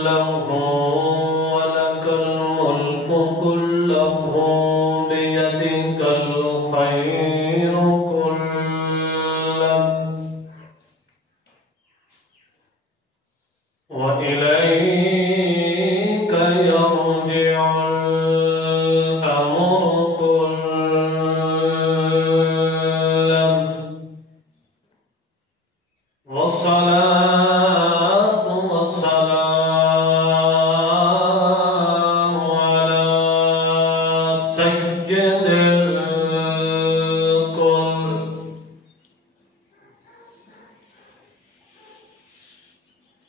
كله ولك الملك كله بيدك الخير كله وإليك يرجع الأمر كله والصلاة والسلام على سيد الكل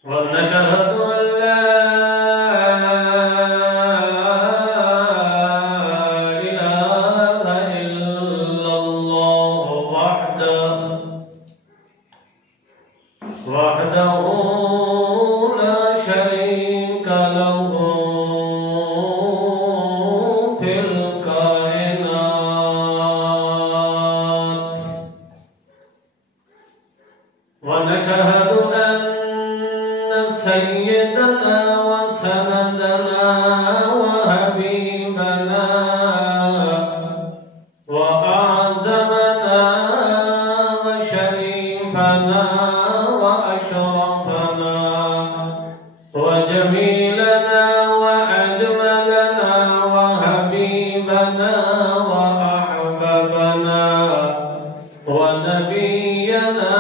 ونشهد أن لا إله إلا الله وحده لا شريك له في الكائنات ونشهد أن سيدنا وسندنا وحبيبنا وأعزمنا وشريفنا وأشرفنا وجميلنا وأجملنا وحبيبنا وأحببنا ونبينا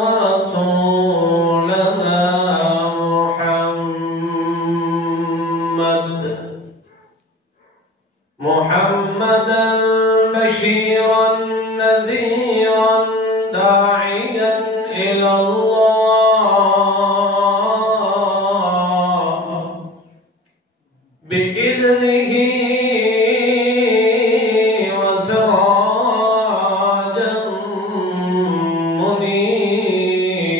ورسولنا محمدا بشيرا نذيرا داعيا إلى الله بإذنه وسراجا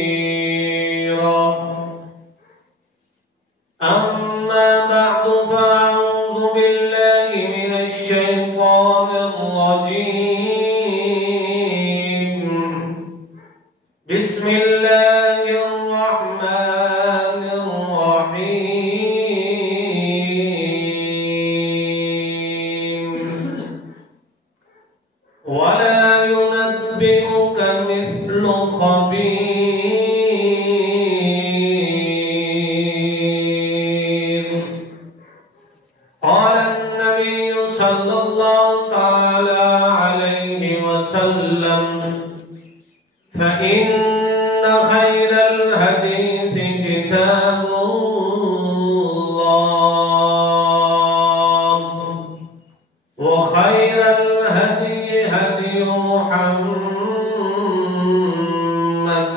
منيرا أما بعد فأعوذ بالله من الشيطان الرجيم بسم الله الرحمن الرحيم ولا ينبئك مثل خبير قال النبي صلى الله تعالى عليه وسلم فإن خير الحديث كتاب الله وخير الهدي هدي محمد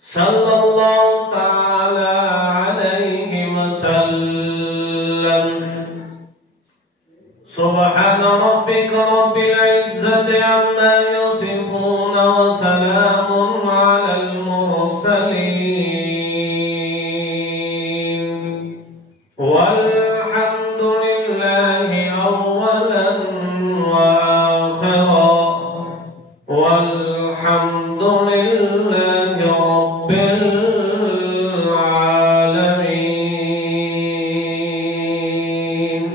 صلى الله تعالى عليه وسلم سبحان ربك رب العزة عما يصفون وسلام على المرسلين والحمد لله أولا وآخرا والحمد لله رب العالمين.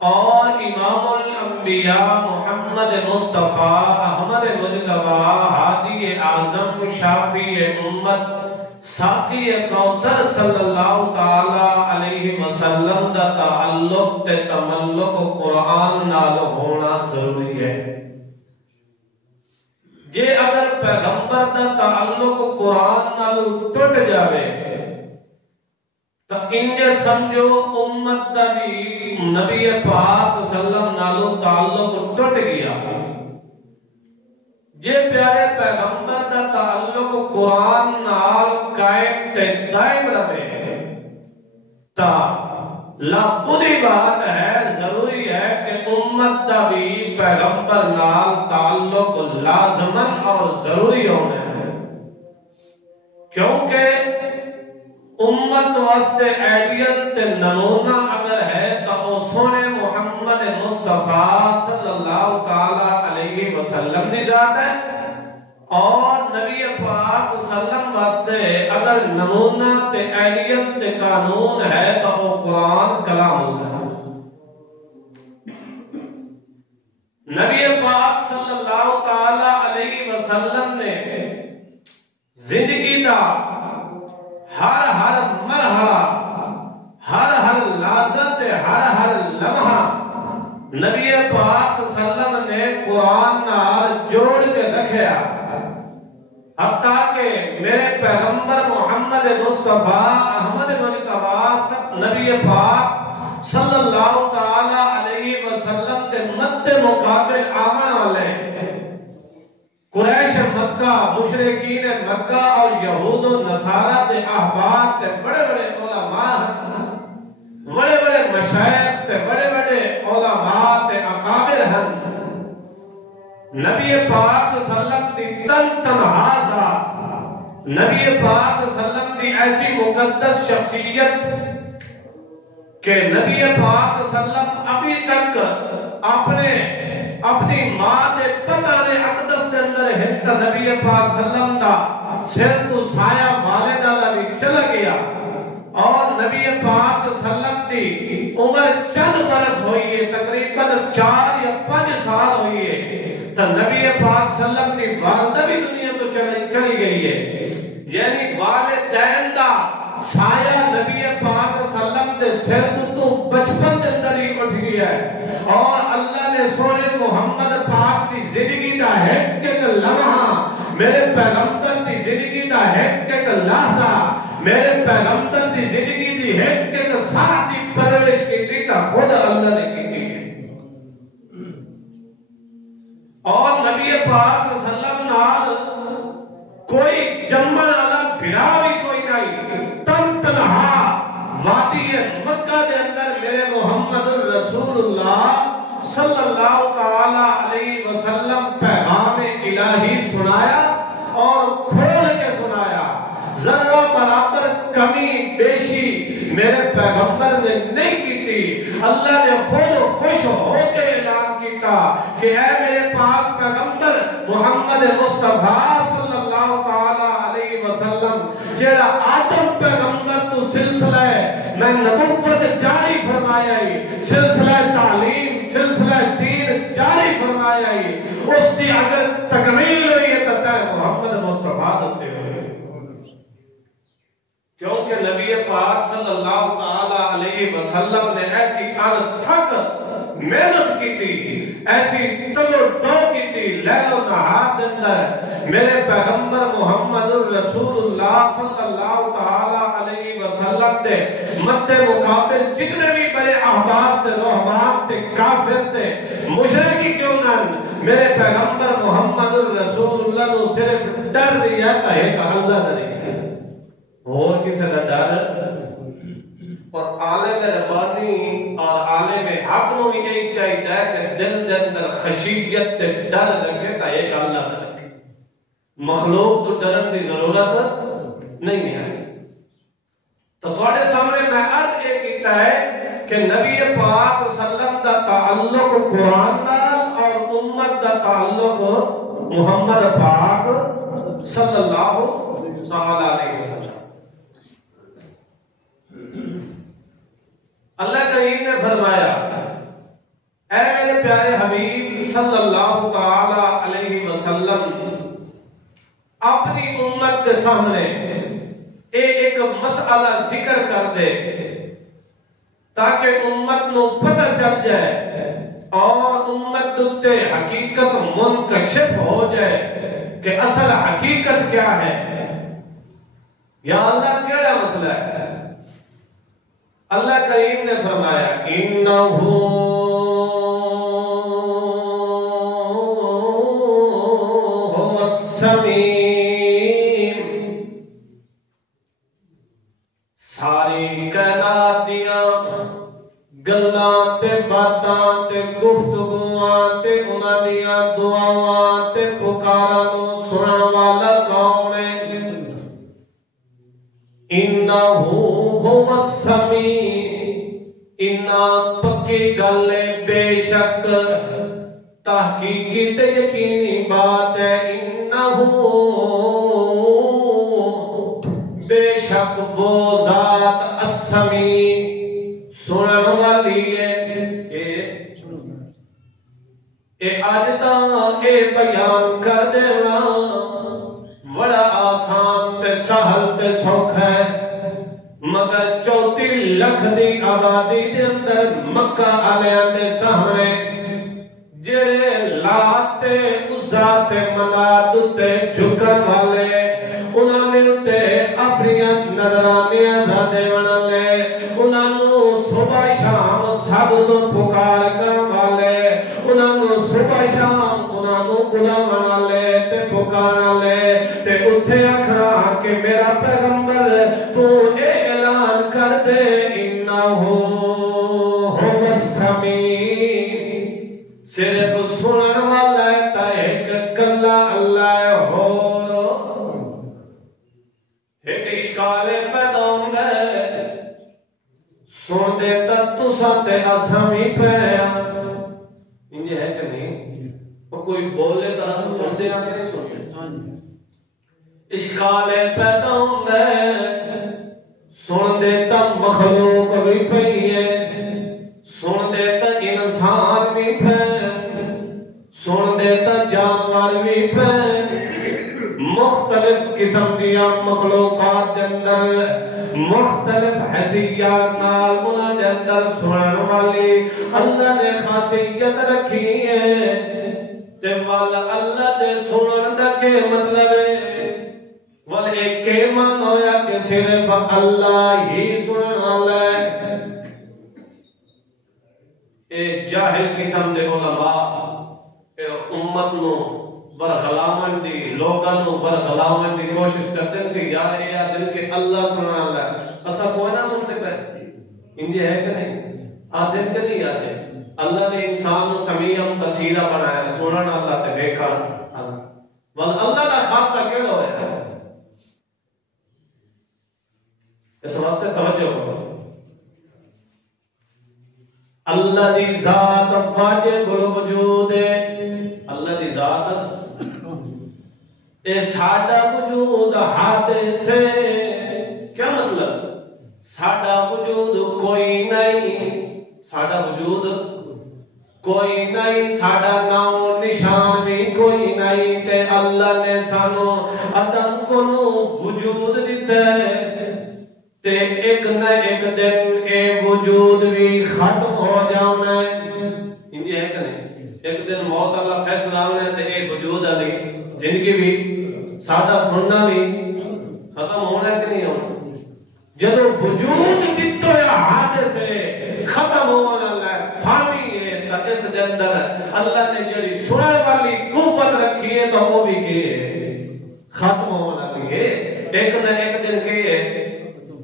اور امام الانبیاء محمد مصطفیٰ احمد مجتبی ہادی اعظم شافی امت ساقی کوثر صلی اللہ تعالی علیہ وسلم دا تعلق تے تملق قرآن نال ہونا ضروری ہے۔ جے اگر پیغمبر دا تعلق قرآن نال ٹوٹ جاوے تو انجے سمجھو امت دا بھی نبی پاک صلی اللہ علیہ وسلم نالو تعلق ٹوٹ گیا۔ جے پیارے پیغمبر دا تعلق قرآن نال قائم تے دائم رہے تا لا بدی بات ہے، ضروری ہے کہ امت دا بھی پیغمبر نال تعلق لازمن اور ضروری ہونے ہیں، کیونکہ امت واسطے ایڈیل تے نمونہ اگر ہے تو وہ سونے محمد مصطفیٰ صلی اللہ تعالی علیہ وسلم دی ذات ہے، اور نبی پاک صلی اللہ علیہ وسلم واسطے اگر نمونہ تے ایڈیل تے قانون ہے تو وہ قرآن کلام اللہ ہے۔ نبی پاک صلی اللہ تعالی علیہ وسلم نے زندگی دا ہر مرحلہ، ہر لحظت، ہر لمحہ نبی پاک صلی اللہ علیہ وسلم نے قرآن نال جوڑ کے رکھیا، حتیٰ کہ میرے پیغمبر محمد مصطفیٰ احمد مجتبی نبی پاک صلی اللہ تعالی علیہ وسلم کے مد مقابل آمن والے قریش مکہ، مشرکین مکہ اور یہود و نصارہ تے احبار تے بڑے بڑے علماء، بڑے بڑے مشائخ تے بڑے بڑے علماء تے اکابر ہیں۔ نبی پاک صلی اللہ علیہ وسلم دی تنہا ذات، نبی پاک صلی اللہ علیہ وسلم دی ایسی مقدس شخصیت کہ نبی پاک صلی اللہ علیہ وسلم ابھی تک اپنی ماں دے پتہ دے اقدس دے اندر ہنتا نبی پاک صلی اللہ علیہ وسلم دا سر تو سایہ والدہ دا بھی چلا گیا، اور نبی پاک صلی اللہ علیہ وسلم دی عمر چند برس ہوئی ہے، تقریباً 4 یا 5 سال ہوئی ہے، تو نبی پاک صلی اللہ علیہ وسلم دی والدہ بھی دنیا تو چلی گئی ہے، یعنی والدین دا سایہ نبی پاک صلی اللہ علیہ وسلم دے سر تو بچپن دے اندر ہی اٹھ گیا ہے، اور اللہ نے سونے محمد پاک دی زندگی دا ایک لمحہ، میرے پیغمبر دی زندگی دا ایک لحظہ، میرے پیغمبر دی زندگی دی ایک ساتھ دی پرورش کی تا خود اللہ نے کی ہے، اور نبی پاک صلی اللہ علیہ وسلم نال کوئی جمن والا بھرا بھی کوئی نہیں، تنہا وادی مکہ دے اندر میرے محمد الرسول اللہ صلی اللہ تعالی علیہ وسلم پیغام الہی سنایا اور کھول کے سنایا، ذرہ برابر کمی بیشی میرے پیغمبر نے نہیں کی تھی۔ اللہ نے خود خوش ہو کے اعلان کیتا کہ اے میرے پاک پیغمبر محمد مصطفیٰ صلی اللہ تعالی علیہ وسلم، جیڑا آدم پیغمبر تو سلسلہ ہے میں نبوت جاری فرمایا ہی، سلسلہ تعلیم، سلسلہ دین جاری فرمایا ہی، اس دی اگر تکمیل ہوئی ہے تو محمد مصطفیٰ دتے ہوئے، کیونکہ نبی پاک صلی اللہ تعالی علیہ وسلم نے ایسی تھک محنت کی تھی، ایسی تگو دو کی تھی، لیل و نہار دے اندر میرے پیغمبر محمد الرسول اللہ صلی اللہ تعالی علیہ وسلم دے مد مقابل جتنے بھی بڑے احباب تے رہبان تے کافر تے مشرکی کیوں نہ، میرے پیغمبر محمد الرسول اللہ نو صرف ڈر نہیں آتا ہے کہ اللہ نہ نہیں ہے اور کسی نہ ڈر، اور عالم ربانی اور عالم حق نو یہی چاہیے کہ دل دے اندر خشیت تے ڈر رکھے تا ایک اللہ رکھے، مخلوق تو ڈرن دی ضرورت نہیں ہے۔ تو تھوڑے سامنے میں عرض یہ کیتا ہے کہ نبی پاک صلی اللہ علیہ وسلم دا تعلق قرآن نال اور امت دا تعلق محمد پاک صلی اللہ علیہ وسلم۔ اللہ کریم نے فرمایا اے میرے پیارے حبیب صلی اللہ تعالی علیہ وسلم اپنی امت کے سامنے ایک مسئلہ ذکر کر دے تاکہ امت نو پتہ چل جائے اور امت تے حقیقت منکشف ہو جائے کہ اصل حقیقت کیا ہے. یا اللہ کیڑا مسئلہ ہے؟ اللہ کریم نے فرمایا انہو هو السميع. ساری کائنات دیاں گلاں تے باتاں تے گفتگواں تے انہاں دیاں دعاواں تے پکاراں نو سنن والا کون ہے؟ انہو هو السمیع. انہا پکی گل ہے، بے شک تحقیقی تے یقینی بات ہے. انہو بے شک وہ ذات السمیع سنن والی ہے. اے آج تاں اے بیان کر دینا بڑا آسان تے سہل تے سوکھا ہے، مگر 34 لاکھ دی آبادی دے اندر مکہ آلیاں دے سامنے جڑے لات تے عزا تے منات تے جھکن والے انہاں ملتے اپنی نظرانیاں دا دیون لے، انہاں نو صبح شام سب نو پکار کر والے، انہاں نو صبح شام انہاں نو بلاون والے تے پکارن والے تے اٹھے اکھنا کہ میرا پیغمبر تو اے اعلان کر دے انہو هو السمیع. صرف سنن والا ہے تا ایک کلا اللہ ہو. ایک اشکال پیدا ہوندہ ہے سن دے تک تساں تے اساں وی پیا. انجے ہے کہ نہیں؟ اور کوئی بولے تو اساں سن دے آگے نہیں سنیا. اشکال پیدا ہوندہ ہے سن دے تک مخلوق بھی پئی ہے، سن دے تک انسان بھی پیا، سن دے تک جانور بھی پیا. مختلف قسم دیا مخلوقات دے اندر مختلف حیثیات نال انہاں دے اندر سنن والی اللہ نے خاصیت رکھی ہے. تے وال اللہ دے سنن دا کے مطلب ہے وال ایک کے من ہویا کہ صرف اللہ ہی سنن والا ہے. اے جاہل قسم دے علماء اے امت نو برغلاون دی لوگاں نو برغلاون دی کوشش کرتے ہیں کہ یار اے آدھن کہ اللہ سننا اللہ ہے، اسا کوئی نہ سنتے پہ. انجھے ہے کہ نہیں؟ آدھن کہ نہیں آدھے اللہ نے انسان نو سمیعم بصیرہ بنایا، سنن اللہ تے دیکھا وال اللہ دا خاصہ کیڑا ہویا ہے. اس واسطے توجہ کرو. اللہ دی ذات واجب الوجود ہے. اللہ دی ذات اے ساڈا وجود حادث ہے. کیا مطلب؟ ساڈا وجود کوئی نہیں، ساڈا وجود کوئی نہیں، ساڈا نام و نشان بھی کوئی نہیں. تے اللہ نے سانو عدم کو وجود دیتا ہے تے ایک نہ ایک دن اے وجود بھی ختم ہو جانا ہے. انجی ہے کہ نہیں؟ ایک دن موت اللہ فیصلہ آنا ہے تے اے وجود علی زندگی بھی سادہ سننا بھی ختم ہونا ہے کہ نہیں ہونا. جدو وجود دیتو یا حادث ہے ختم ہونا ہے فانی ہے تا اس دے اندر اللہ نے جڑی سننے والی قوت رکھی ہے تو وہ بھی ہے ختم ہونا بھی ہے. ایک نہ ایک دن کے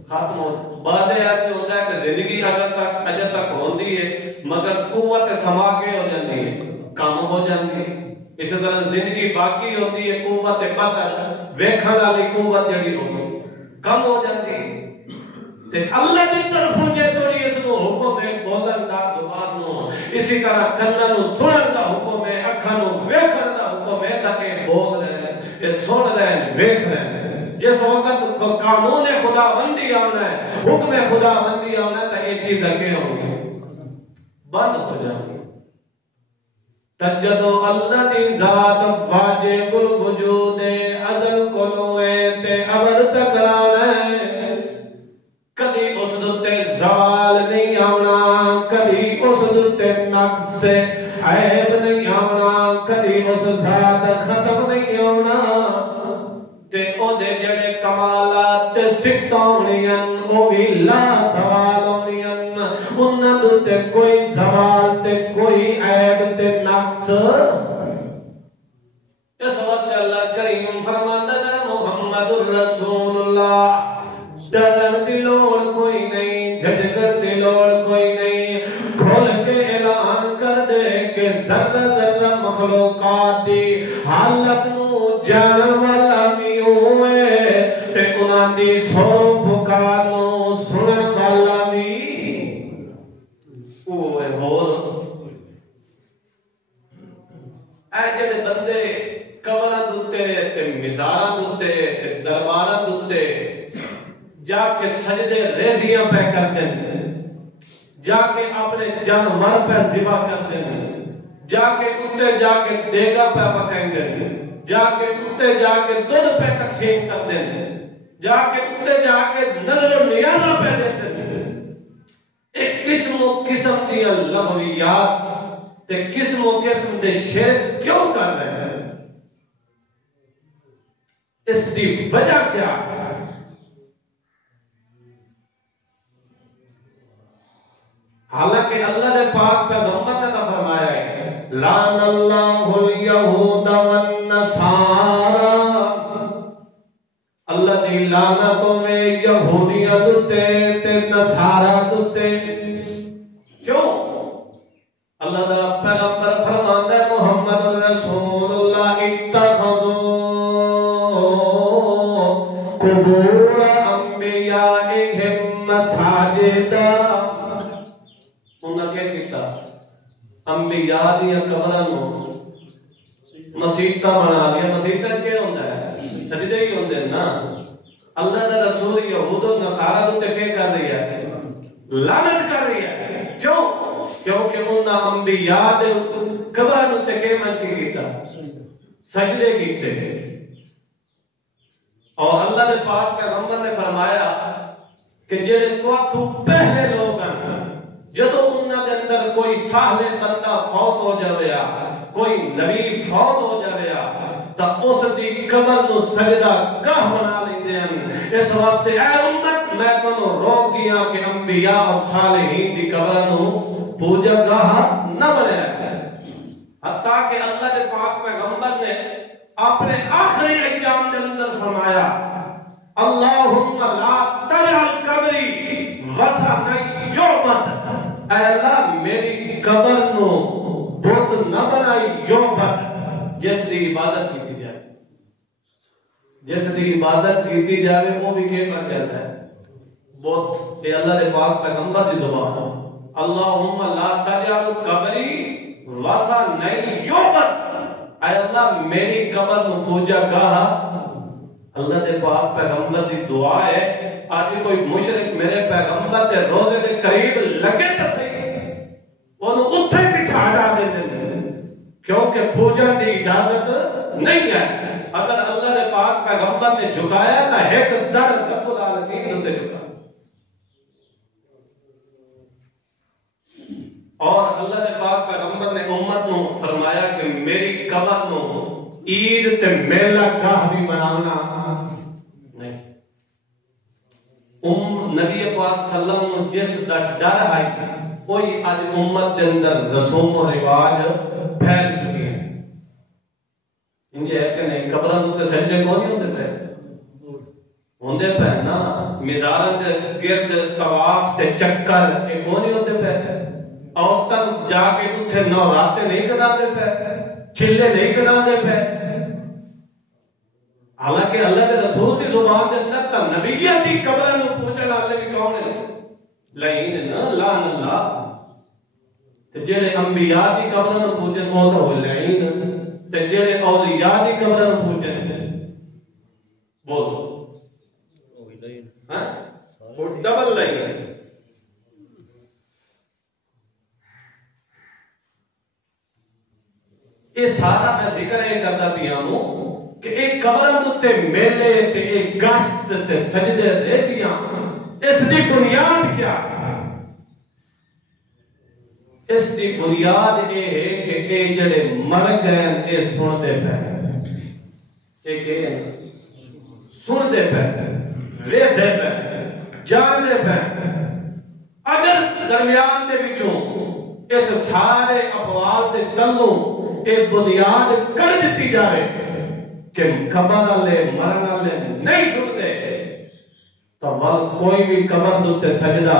ختم ہو. بعد ایسے ہوتا ہے کہ زندگی اجر تک ہوندی ہے مگر قوت سما کے ہو جاندی ہے، کم ہو جاندی ہے. اس طرح زندگی باقی ہوتی ہے، قوت بصر ویکھن والی قوت جڑی ہوتی کم ہو جاتی ہے. تے اللہ دی طرفوں جے توڑی اس نو حکم ہے بولن دا زبان نو، اسی طرح کناں نو سنن دا حکم ہے، اکھاں نو ویکھن دا حکم ہے تاکہ بول رہے اے سن رہے ویکھ رہے. جس وقت قانون خداوندی آنا ہے، حکم خداوندی آنا ہے تو یہ چیز اگے ہوگی بند ہو جائے. تجدو الذی ذات واجب الوجود ازل کلوے تے ابد تک راوے کدی اس دتے زوال نہیں آونا کدی اس دتے نقص عیب نہیں آونا کدی اس ذات ختم نہیں آونا تے او دے جڑے کمالات تے صفتاں ہونیاں او بھی لا زوال ہونیاں انہاں دے کوئی زوال تے کوئی عیب تے نقص اس واسطے اللہ کریم فرماندا ہے محمد الرسول اللہ ڈرن دی لوڑ کوئی نہیں جھجکن دی لوڑ کوئی نہیں کھول کے اعلان کر دے کہ ذرہ ذرہ مخلوقات دی حالت نو جانن والا بھی ہوئے تے انہاں دی سو پکار نو سنن والا بھی ہوئے اے جڑے بندے قبراں دتے تے مزاراں دتے تے درباراں دتے جا کے سجدے ریزیاں پہ کرتے ہیں جا کے اپنے جانور پہ ذبح کرتے ہیں جا کے کتے جا کے دیگا پہ پکائیں گے جا کے کتے جا کے دودھ پہ تقسیم کرتے ہیں جا کے کتے جا کے نظر و نیازہ پہ دیتے ہیں ایک قسم و قسم دی لغویات تے قسم و قسم دے شرک کیوں کر رہے ہیں اس دی وجہ کیا ہے حالانکہ اللہ نے پاک پیغمبر نے تو فرمایا ہے لعن اللہ الیہود والنصارى اللہ دی لعنتوں میں یہودیاں دتے تے نصارا دتے کیوں اللہ دا پیغمبر فرماندا ہے محمد الرسول اللہ اتخذوا قبور انبیائہم مساجدا انہاں کیا کیتا انبیاء دی قبراں نو مسجداں بنا لیا مسجداں کیا ہوندا ہے سجدے ہی ہوندے نا اللہ دا رسول یہود و نصارا تے کیا کر رہی ہے لعنت کر رہی ہے کیوں کیونکہ انہاں انبیاء دے قبراں تے کیا من کیتا سجدے کیتے اور اللہ نے پاک پیغمبر نے فرمایا کہ جڑے تو پہلے لوگ ہیں جدو انہاں دے اندر کوئی صالح بندہ فوت ہو جاویا کوئی نبی فوت ہو جاویا تا اس دی قبر نو سجدہ گاہ بنا لیندے ہیں اس واسطے اے امت میں تانوں روک دیا کہ انبیاء اور صالحین دی قبر نو پوجا گاہ نہ بنایا حتیٰ کہ اللہ دے پاک پیغمبر نے اپنے آخری ایام دے اندر فرمایا اللہم لا تجعل قبری وثنا یعبد اے اللہ میری قبر نو بت نہ بنائی یعبد جس دی عبادت کی جائے جس دی عبادت کی جائے وہ بھی کیا بن جاتا ہے بت یہ اللہ دے پاک پیغمبر دی زبان ہے اللہم لا تجعل قبری وثنا یعبد اے اللہ میری قبر نو پوجا گاہ اللہ دے پاک پیغمبر دی دعا ہے آج کوئی مشرک میرے پیغمبر دے روزے دے قریب لگے تو صحیح انہوں اتھے پیچھے ہٹا دے دیں کیونکہ پوجن دی اجازت نہیں ہے اگر اللہ دے پاک پیغمبر نے جھکایا تو ایک در رب العالمین نے جھکا اور اللہ دے پاک پیغمبر نے امت نو فرمایا کہ میری قبر نو عید تے میلہ گاہ بھی بنانا نہیں نبی پاک صلی اللہ علیہ وسلم جس دا ڈر ہے کوئی آج امت دے اندر رسوم و رواج پھیل چکی ہے انجھے ہے کہ نہیں قبران تے سجدے کو نہیں ہوندے پہ ہوندے پہ نا مزارن دے گرد طواف تے چکر یہ کو نہیں ہوندے پہ عورتاں جا کے اتھے نوراتے نہیں کنا دے پہ چلے نہیں کنا دے پہ حالانکہ اللہ کے رسول کی زبان دے اندر تا نبیہ دی قبرہ نو پوچھے والے بھی کون ہیں لعین نا لعن اللہ جڑے انبیاء دی قبرہ نو پوچھے وہ تو لعین تے جڑے اولیاء دی قبرہ نو پوچھے بول وہ ڈبل لعین یہ سارا میں ذکر یہ کرتا پیا ہوں کہ ایک قبر تے میلے تے ایک گشت تے سجدے ریزیاں اس دی بنیاد کیا ہے؟ اس دی بنیاد یہ ہے کہ یہ جڑے مر گئے یہ سنتے پے کہ سنتے پے ویکھدے پے جانتے پے اگر درمیان دے وچوں اس سارے افعال دے تلوں ایک بنیاد کر دیتی جائے کہ قبر والے مرن والے نہیں سنتے تو کوئی بھی قبر دوتے سجدہ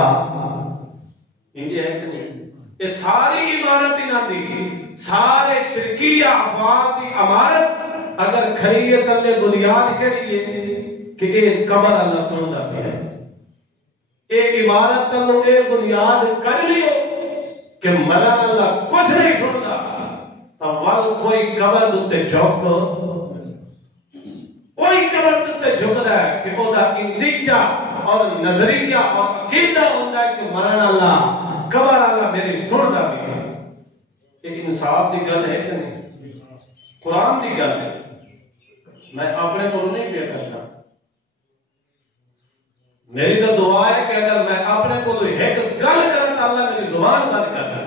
انڈیا ہے کہ نہیں؟ یہ ساری عمارت انہاں دی سارے شرکیہ افعال دی عمارت اگر کھڑی ہے تلے بنیاد کہڑی ہے کہ یہ قبر اللہ سنتا پیا ہے یہ عمارت تلو یہ بنیاد کر لیو کہ مرن اللہ کچھ نہیں سنتا تو وال کوئی قبر دوتے جھک کوئی قبر دوتے جھک رہا ہے کہ وہ دا اندیجہ اور نظریہ اور عقیدہ ہوتا ہے کہ مرن اللہ قبر اللہ میری سنتا بھی ہے یہ انصاف دی گل ہے کہ نہیں؟ قرآن دی گل ہے میں اپنے کو نہیں پیا کرتا میری تو دعا ہے کہ اگر میں اپنے کو ایک گل کرتا اللہ میری زبان بند کر دے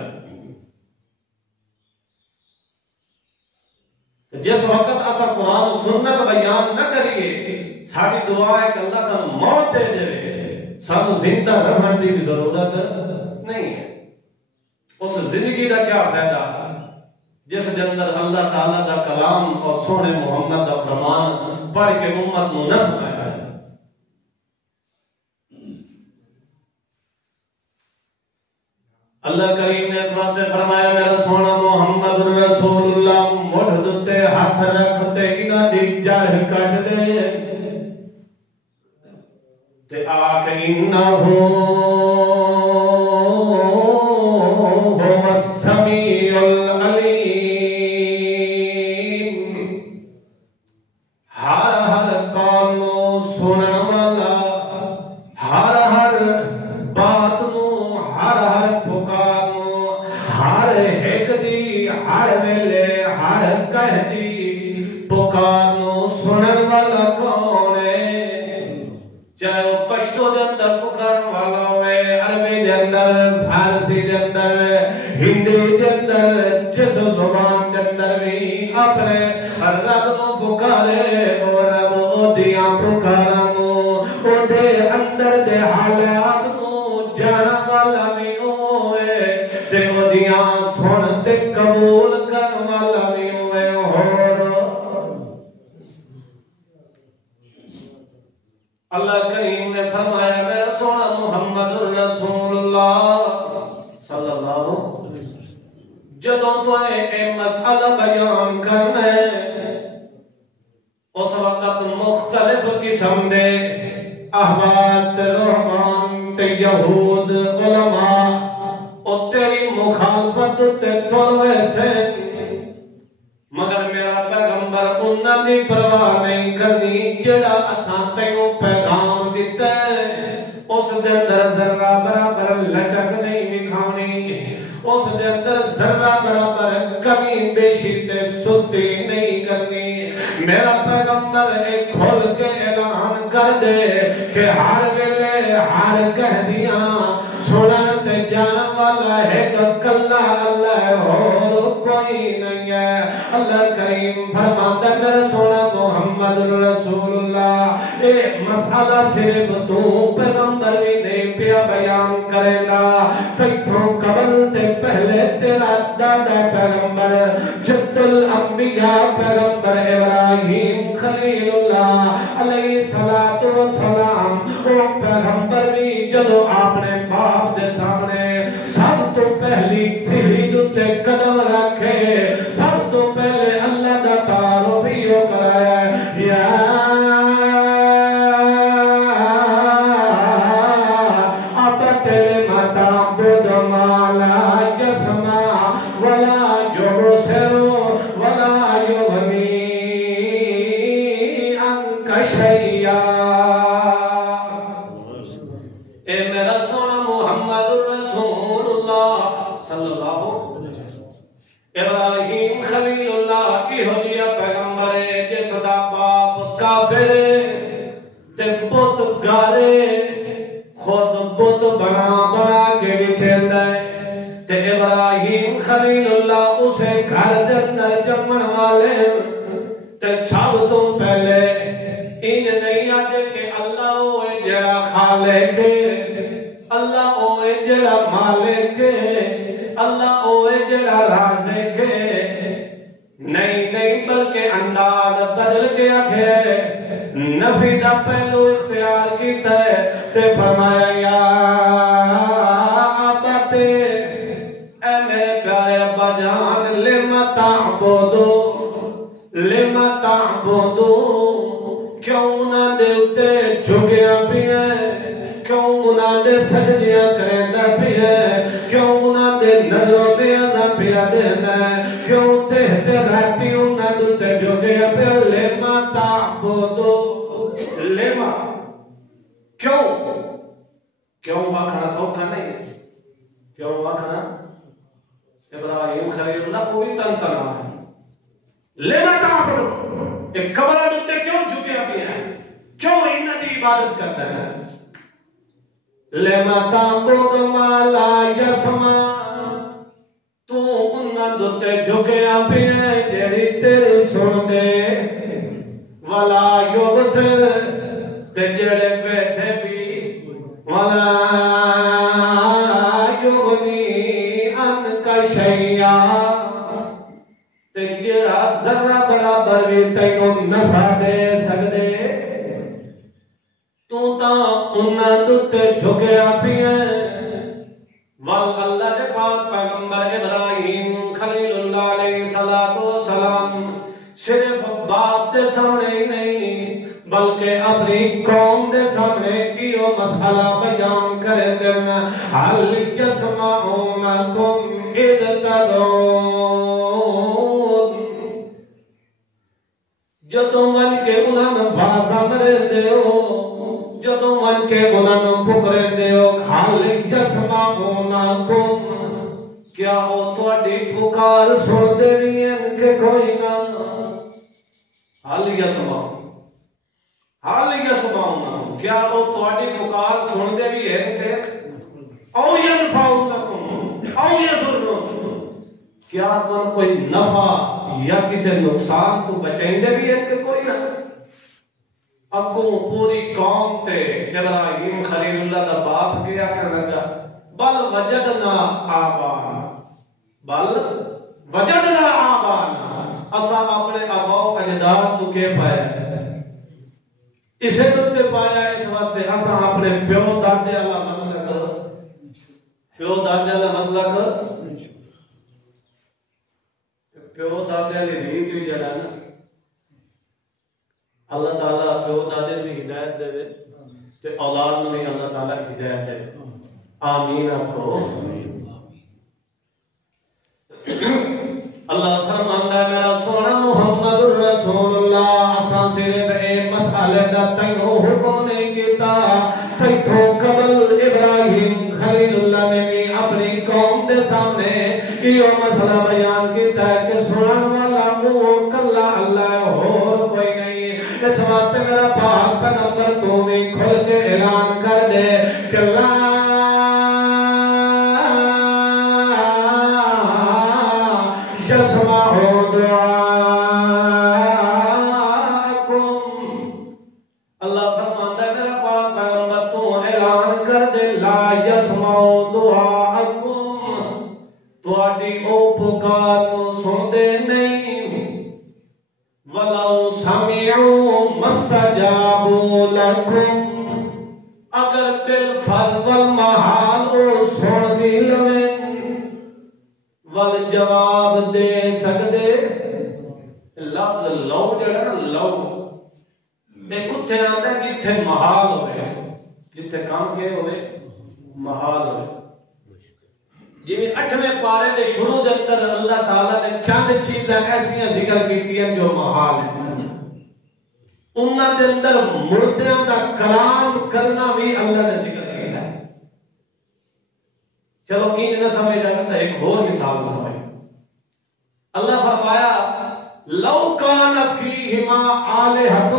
جس وقت اسا قرآن و سنت بیان نہ کریے ساری دعا ہے کہ اللہ سن موت دے دے سانو زندہ رہن کی ضرورت نہیں ہے اس زندگی کا کیا فائدہ جس کے اندر اللہ تعالیٰ دا کلام اور سونے محمد دا فرمان پڑھ کے امت نو نہ سنایا اللہ کریم نے اس واسطے فرمایا میرا سونا محمد رسول اللہ مٹھ دتے ہاتھ رکھتے انہاں دی جڑ کٹ دے تے آکھ انہو هو السمیع العلیم ہر ہر کام نو سنن والا ہر ہر بات نو ہر ہر پکار نو ہر ایک دی ہر ویلے ہر کہہ دی پکار نو سنن والا کون ہے چاہے وہ پشتو دے اندر پکارن والا ہوئے عربی دے اندر فارسی دے اندر ہندی دے اندر جس زبان دے اندر بھی اپنے رب نو پکارے اور رب او دیاں پکارن نو او دے اندر دے حالات نو جان والا بھی ہوئے تے او دیاں سن تے قبول کرن والا بھی ہوئے اور اللہ کریم نے فرمایا میرا سونا محمد رسول اللہ صلی اللہ علیہ وسلم جدوں تو اے مسئلہ بیان کرنا ہے اس وقت مختلف قسم دے احباب تے رحمان تے یہود علماء او تیری مخالفت تے طلبے سے مگر میرا پیغمبر انہاں دی پرواہ نہیں کرنی جڑا اساں تینوں پیغام دتا ہے اس دے اندر ذرہ برابر لچک نہیں دکھاونی اس دے اندر ذرہ برابر کمی بیشی تے سستی نہیں کرنی میرا پیغمبر ایک کھول کے اعلان کر دے کہ ہر ویلے ہر کہہ دیاں سنن تے جان والا ہے کلا اللہ اور کوئی نہیں ہے اللہ کریم فرماتا ہے میرا سونا محمد رسول اللہ اے مسئلہ صرف تو پیغمبر بھی نہیں پیا بیان کرے گا کتھوں قبل تے پہلے تیرا دادا پیغمبر جد الانبیاء پیغمبر ابراہیم خلیل اللہ علیہ السلام وہ پیغمبر بھی جدو آپ نے باپ دے سامنے سب تو پہلی سیڑھی دوتے قدم رکھے سب تو پہلے اللہ دا تعارف ہی ہو کرایا یا ابت لما تعبد ما لا يسمع ولا يبصر ولا يغني عنك شيئا اے میرا سونا محمد رسول اللہ صلی اللہ علیہ وسلم ابراہیم خلیل اللہ یہو جہا پیغمبر ہے جس دا باپ کافر تے بت گارے خود بت بنا بنا کے بچھیندا ہے تے ابراہیم خلیل اللہ اسے گھر دے اندر جمن والے تے سب تو پہلے ان نہیں آتے کہ اللہ ہوئے جڑا خالق ہے، اللہ ہوئے جڑا مالک ہے، اللہ ہوئے جڑا رازق ہے، نہیں بلکہ انداز بدل کے آکھے نفی دا پہلو اختیار کیتا ہے تے فرمایا یا ابتے اے میرے پیارے ابا جان لما تعبدو کیوں انہاں دے اتے جھگیا بھی ہے، کیوں انہاں دے سجدیاں کریندا بھی ہے، کیوں انہاں دے نظروں دے اندر پیا دینا ہے، کیوں تے راتی انہاں دے اتے جھگیا بھی ہے لما تعبدو لما کیوں آکھنا سوکھا نہیں، کیوں آکھنا ابراہیم خلیل اللہ کو بھی تن تنا ہے لما تعبدو ایک قبر دے کیوں جھکیا بھی ہے، کیوں انہاں دی عبادت کرتا ہے لما تعبدو ما لا یسمع تو انہاں دے جھکیا بھی ہے جڑی تیری سن دے ولا یبصر تے جڑے بیٹھے بھی ولا یغنی عنک شیئا تے جڑا ذرہ برابر بھی تینوں نفع دے سکدے تو تاں انہاں دے جھکیا بھی ہے اللہ دے پاک پیغمبر ابراہیم خلیل اللہ علیہ السلام صرف باپ دے سامنے ہی نہیں بلکہ اپنی قوم دے سامنے یہ مسئلہ بیان کرے دینا حل یسمعونکم اذ تدعون جدوں من کے انہاں نے بھاگا مرے دیو جدوں من کے انہاں نے پکرے دیو حل یسمعونکم کیا وہ تہاڈی پکار سن دے نہیں کہ کوئی نہ حل یسمعون کیا وہ تہاڈی پکار سن دے بھی ہے کہ او ینفعونکم او یضرون کیا تم کوئی نفع یا کسی نقصان تو بچائیں دے بھی ہے کہ کوئی نہ اگوں پوری قوم تے ابراہیم خلیل اللہ دا باپ کیا کرنا گا بل وجدنا آبانا اساں اپنے آبا و اجداد تو کے پایا اسے تے پایا اس واسطے اساں اپنے پیو دادے والا مسلک پیو دادے والی ریت بھی جڑا نا اللہ تعالیٰ پیو دادے بھی ہدایت دے تے اولاد میں اللہ تعالیٰ ہدایت دے آمین آخو اللہ فرماندا ہے میرا سونا محمد رسول اللہ اساں صرف اے مسئلے دا تینوں حکم نہیں کیتا تیتھوں قبل ابراہیم خلیل اللہ نے بھی اپنی قوم دے سامنے یہ مسئلہ بیان کیتا ہے کہ سنن والا منہ کلا اللہ اور کوئی نہیں اس واسطے میرا پاک پیغمبر تو بھی کھل کے اعلان کر دے کہ اللہ اگر بالفرض والمحال او سن دی لویں ول جواب دے سکدے لفظ لو جڑا نا لو تے کتے آندا جتھے محال ہوے جتھے کام کے ہوے محال ہوے جی 8ویں پارے دے شروع دے اندر اللہ تعالی نے چند چیزاں ایسیاں ذکر کیتیاں جو محال ہیں انہاں دے اندر مردیاں دا کلام کرنا بھی اللہ نے ذکر کیا ہے چلو این نہ سمجھ جائے تو ایک اور مثال سمجھ اللہ فرمایا لو کان فیہما آلہۃ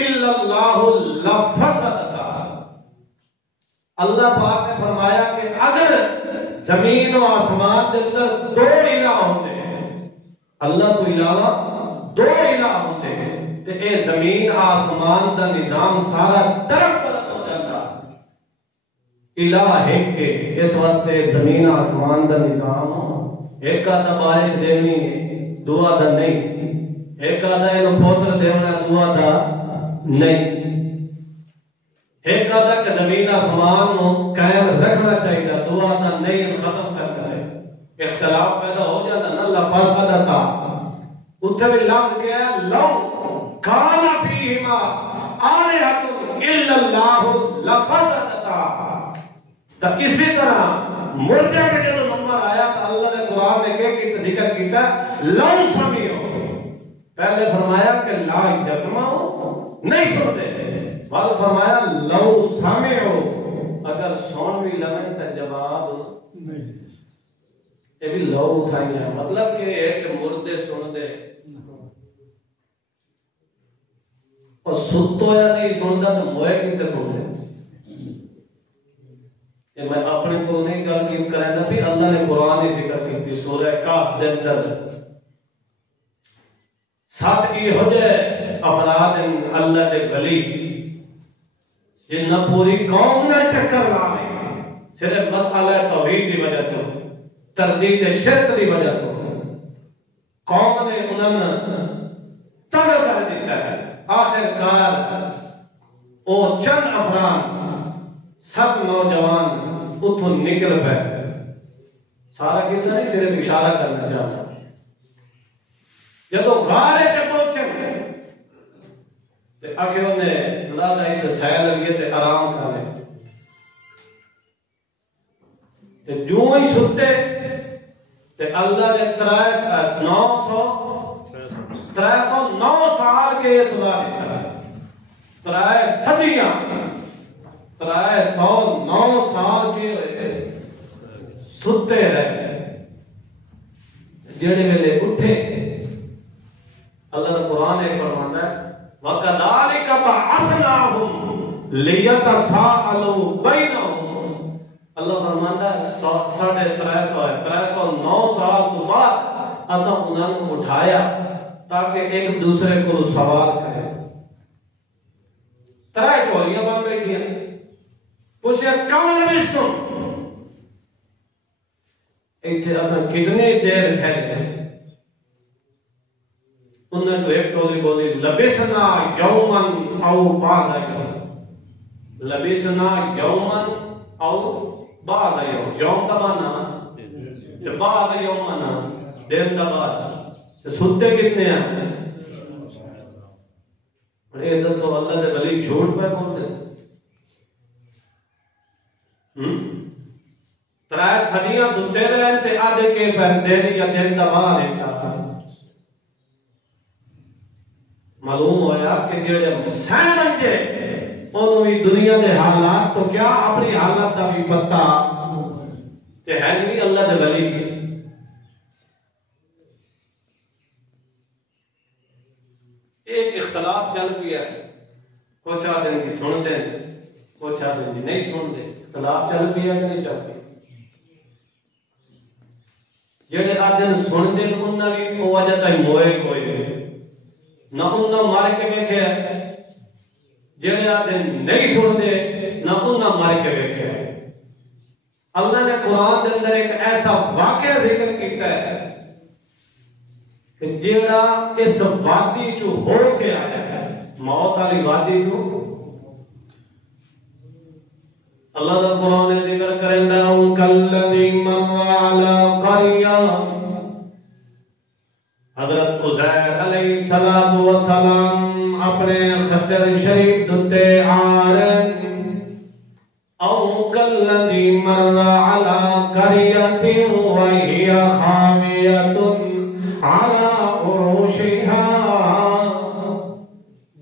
الا اللہ لفسدتا، اللہ پاک نے فرمایا کہ اگر زمین و آسمان کے اندر دو الہ ہوتے ہیں، اللہ تو علاوہ دو الہ ہوتے ہیں، تو اے زمین آسمان دا نظام سارا طرف طرف ہو جاتا۔ الہ ایک کے اس واسطے زمین آسمان دا نظام ایک آدھا بارش دینی ہے، دو آدھا نہیں، ایک آدھا انہوں پوتر دینا، دو آدھا نہیں، ایک آدھا کہ زمین آسمان کو قائم رکھنا چاہیے، دو آدھا نہیں ختم کرنا ہے، اختلاف پیدا ہو جاتا نا، لفسدتا۔ اتھے بھی لفظ کیا ہے لو کان فیہما آلہۃ الا اللہ لفسدتا۔ تو اسی طرح مردے کے جو نمبر آیا تو اللہ نے قرآن نے کیا ذکر کیتا لو سمیعو، پہلے فرمایا کہ لا یسمعو نہیں سنتے، بعد فرمایا لو سمیعو اگر سن بھی لگن تو جواب نہیں، یہ بھی لو اٹھائی ہے، مطلب کہ ایک مردے سن دے اور ستو یا نہیں سنتا تو موئے کتے سن دے۔ میں اپنے کو نہیں گل کی کریں گا بھی اللہ نے قرآن ہی ذکر کی تھی سورہ کہف دے اندر 7 ہو جائے افراد اللہ دے ولی جن پوری قوم نے ٹکر لا لی صرف مسئلہ توحید کی وجہ تو، تردید شرک کی وجہ تو قوم نے انہوں نے تنگ کر دیتا ہے۔ آخر کار وہ چند افراد 7 نوجوان اتھوں نکل پہ، سارا قصہ نہیں صرف اشارہ کرنا چاہتا۔ جب غار چ پہنچے تو آخر انہیں اللہ کا ایک سیل لیے تے آرام کرنے، تے جو ہی ستے تے اللہ نے 309 سال کے سلا دیتا، 3 صدیاں 309 سال کے ستے رہے، جڑے ویلے اٹھے اللہ کا قرآن ایک فرماتا ہے وَكَذَلِكَ بَعَثْنَاهُمْ لِيَتَسَاءَلُوا بَيْنَهُمْ، اللہ فرماتا ہے 309 سال تو بعد اساں انہاں کو اٹھایا تاکہ ایک دوسرے کو سوال کرے۔ 3 ٹولیاں بن بیٹھی ہیں، پوچھے کم لبثتم، ایتھے اساں کتنے دیر ٹھہرے؟ انہوں نے جو ایک ٹولی بولی لبثنا یوما او بعد یوم، لبثنا یوما او بعد یوم، یوم کا معنی بعد یوم معنی دن کا بعد، ستے کتنے ہیں؟ یہ دسو اللہ دے ولی جھوٹ پہ بولتے ہیں؟ 3 صدیاں ستے رہے تے آدھے کے پر دن یا دن دا بعد حصہ معلوم ہویا کہ جڑے سہ منجے انہوں بھی دنیا دے حالات تو کیا اپنی حالت دا بھی پتہ تے ہے نہیں اللہ دے ولی کی۔ ایک اختلاف چل پیا ہے، کچھ آدھے کی سن دیں کچھ آدھے کی نہیں سن دیں، اختلاف چل پیا کہ نہیں چل پیا؟ جڑے آدھے سن دیں انہوں بھی وجہ تھی موئے کوئی نہیں، نہ انہوں مار کے بیٹھے، جڑے آدھے نہیں سن دے نہ انہوں مار کے بیٹھے۔ اللہ نے قرآن کے اندر ایک ایسا واقعہ ذکر کیتا ہے کہ جیڑا اس وادی چو ہو کے آیا ہے، موت والی وادی چو اللہ دا قرآن ذکر کرندا کلذی مر علی قریہ، حضرت عزیر علیہ السلام اپنے خچر شریف دتے آرن، او کلذی مر علی قریہ وہی خاویۃ علی عروشها،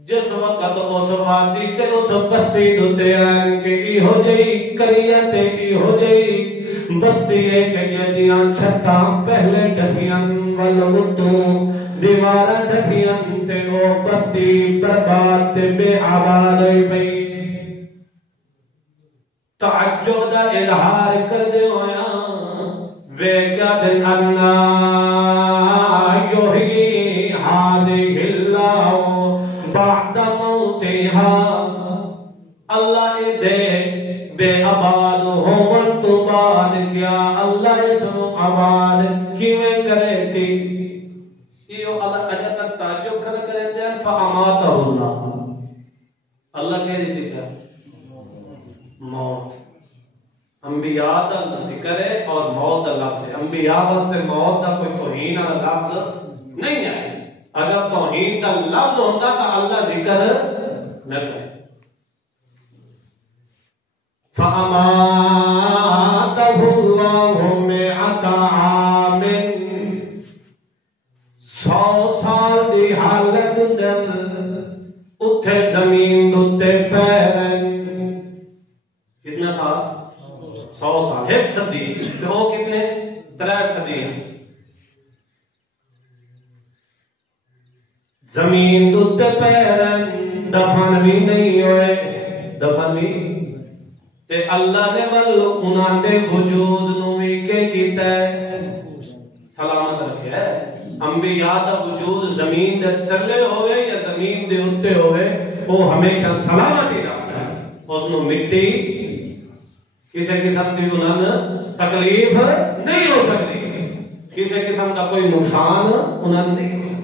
جس وقت اس وادی تے اس بستی دتے آن کے ہو جئی قریہ تے ہو جئی بستی ہے کہ جدیاں چھتاں پہلے ڈھکیاں والوتو دیوارہ ڈھکیاں تے او بستی برباد تے بے آباد ہوئی پئی تعجب دا اظہار کر دے ہویا وے کیا دن انا یحیی ہذہ اللہ بعد موتها اللہ دے بے آباد ہومن تو بعد کیا اللہ اس نو آباد کیویں کرے سی یہ اللہ اجا تک تعجب کرے دے فاماتہ اللہ کہہ دیتی تھا موت انبیاء دا ذکر ہے اور موت دا لفظ ہے انبیاء واسطے موت دا کوئی توہین والا لفظ نہیں ہے اگر توہین دا لفظ ہوتا تو اللہ ذکر نہ کرے فَأَمَاتَهُ اللَّهُ مِئَةَ عَامٍ 100 سال دی حالت اندر اتھے زمین دوتے پیر کتنا سال 100 سال ایک صدی تو کتنے 3 صدی ہیں زمین دوتے پیر دفن بھی نہیں ہوئے دفن بھی تے اللہ نے ول انہاں دے وجود نو وی کے کیتا ہے سلامت رکھیا ہے انبیاء دا وجود زمین دے تلے ہوئے یا زمین دے اوتے ہوئے وہ ہمیشہ سلامت ہی رہتا ہے اس نو مٹی کسی قسم دی انہاں نے تکلیف نہیں ہو سکتی کسی قسم کا کوئی نقصان انہاں نہیں ہو سکتا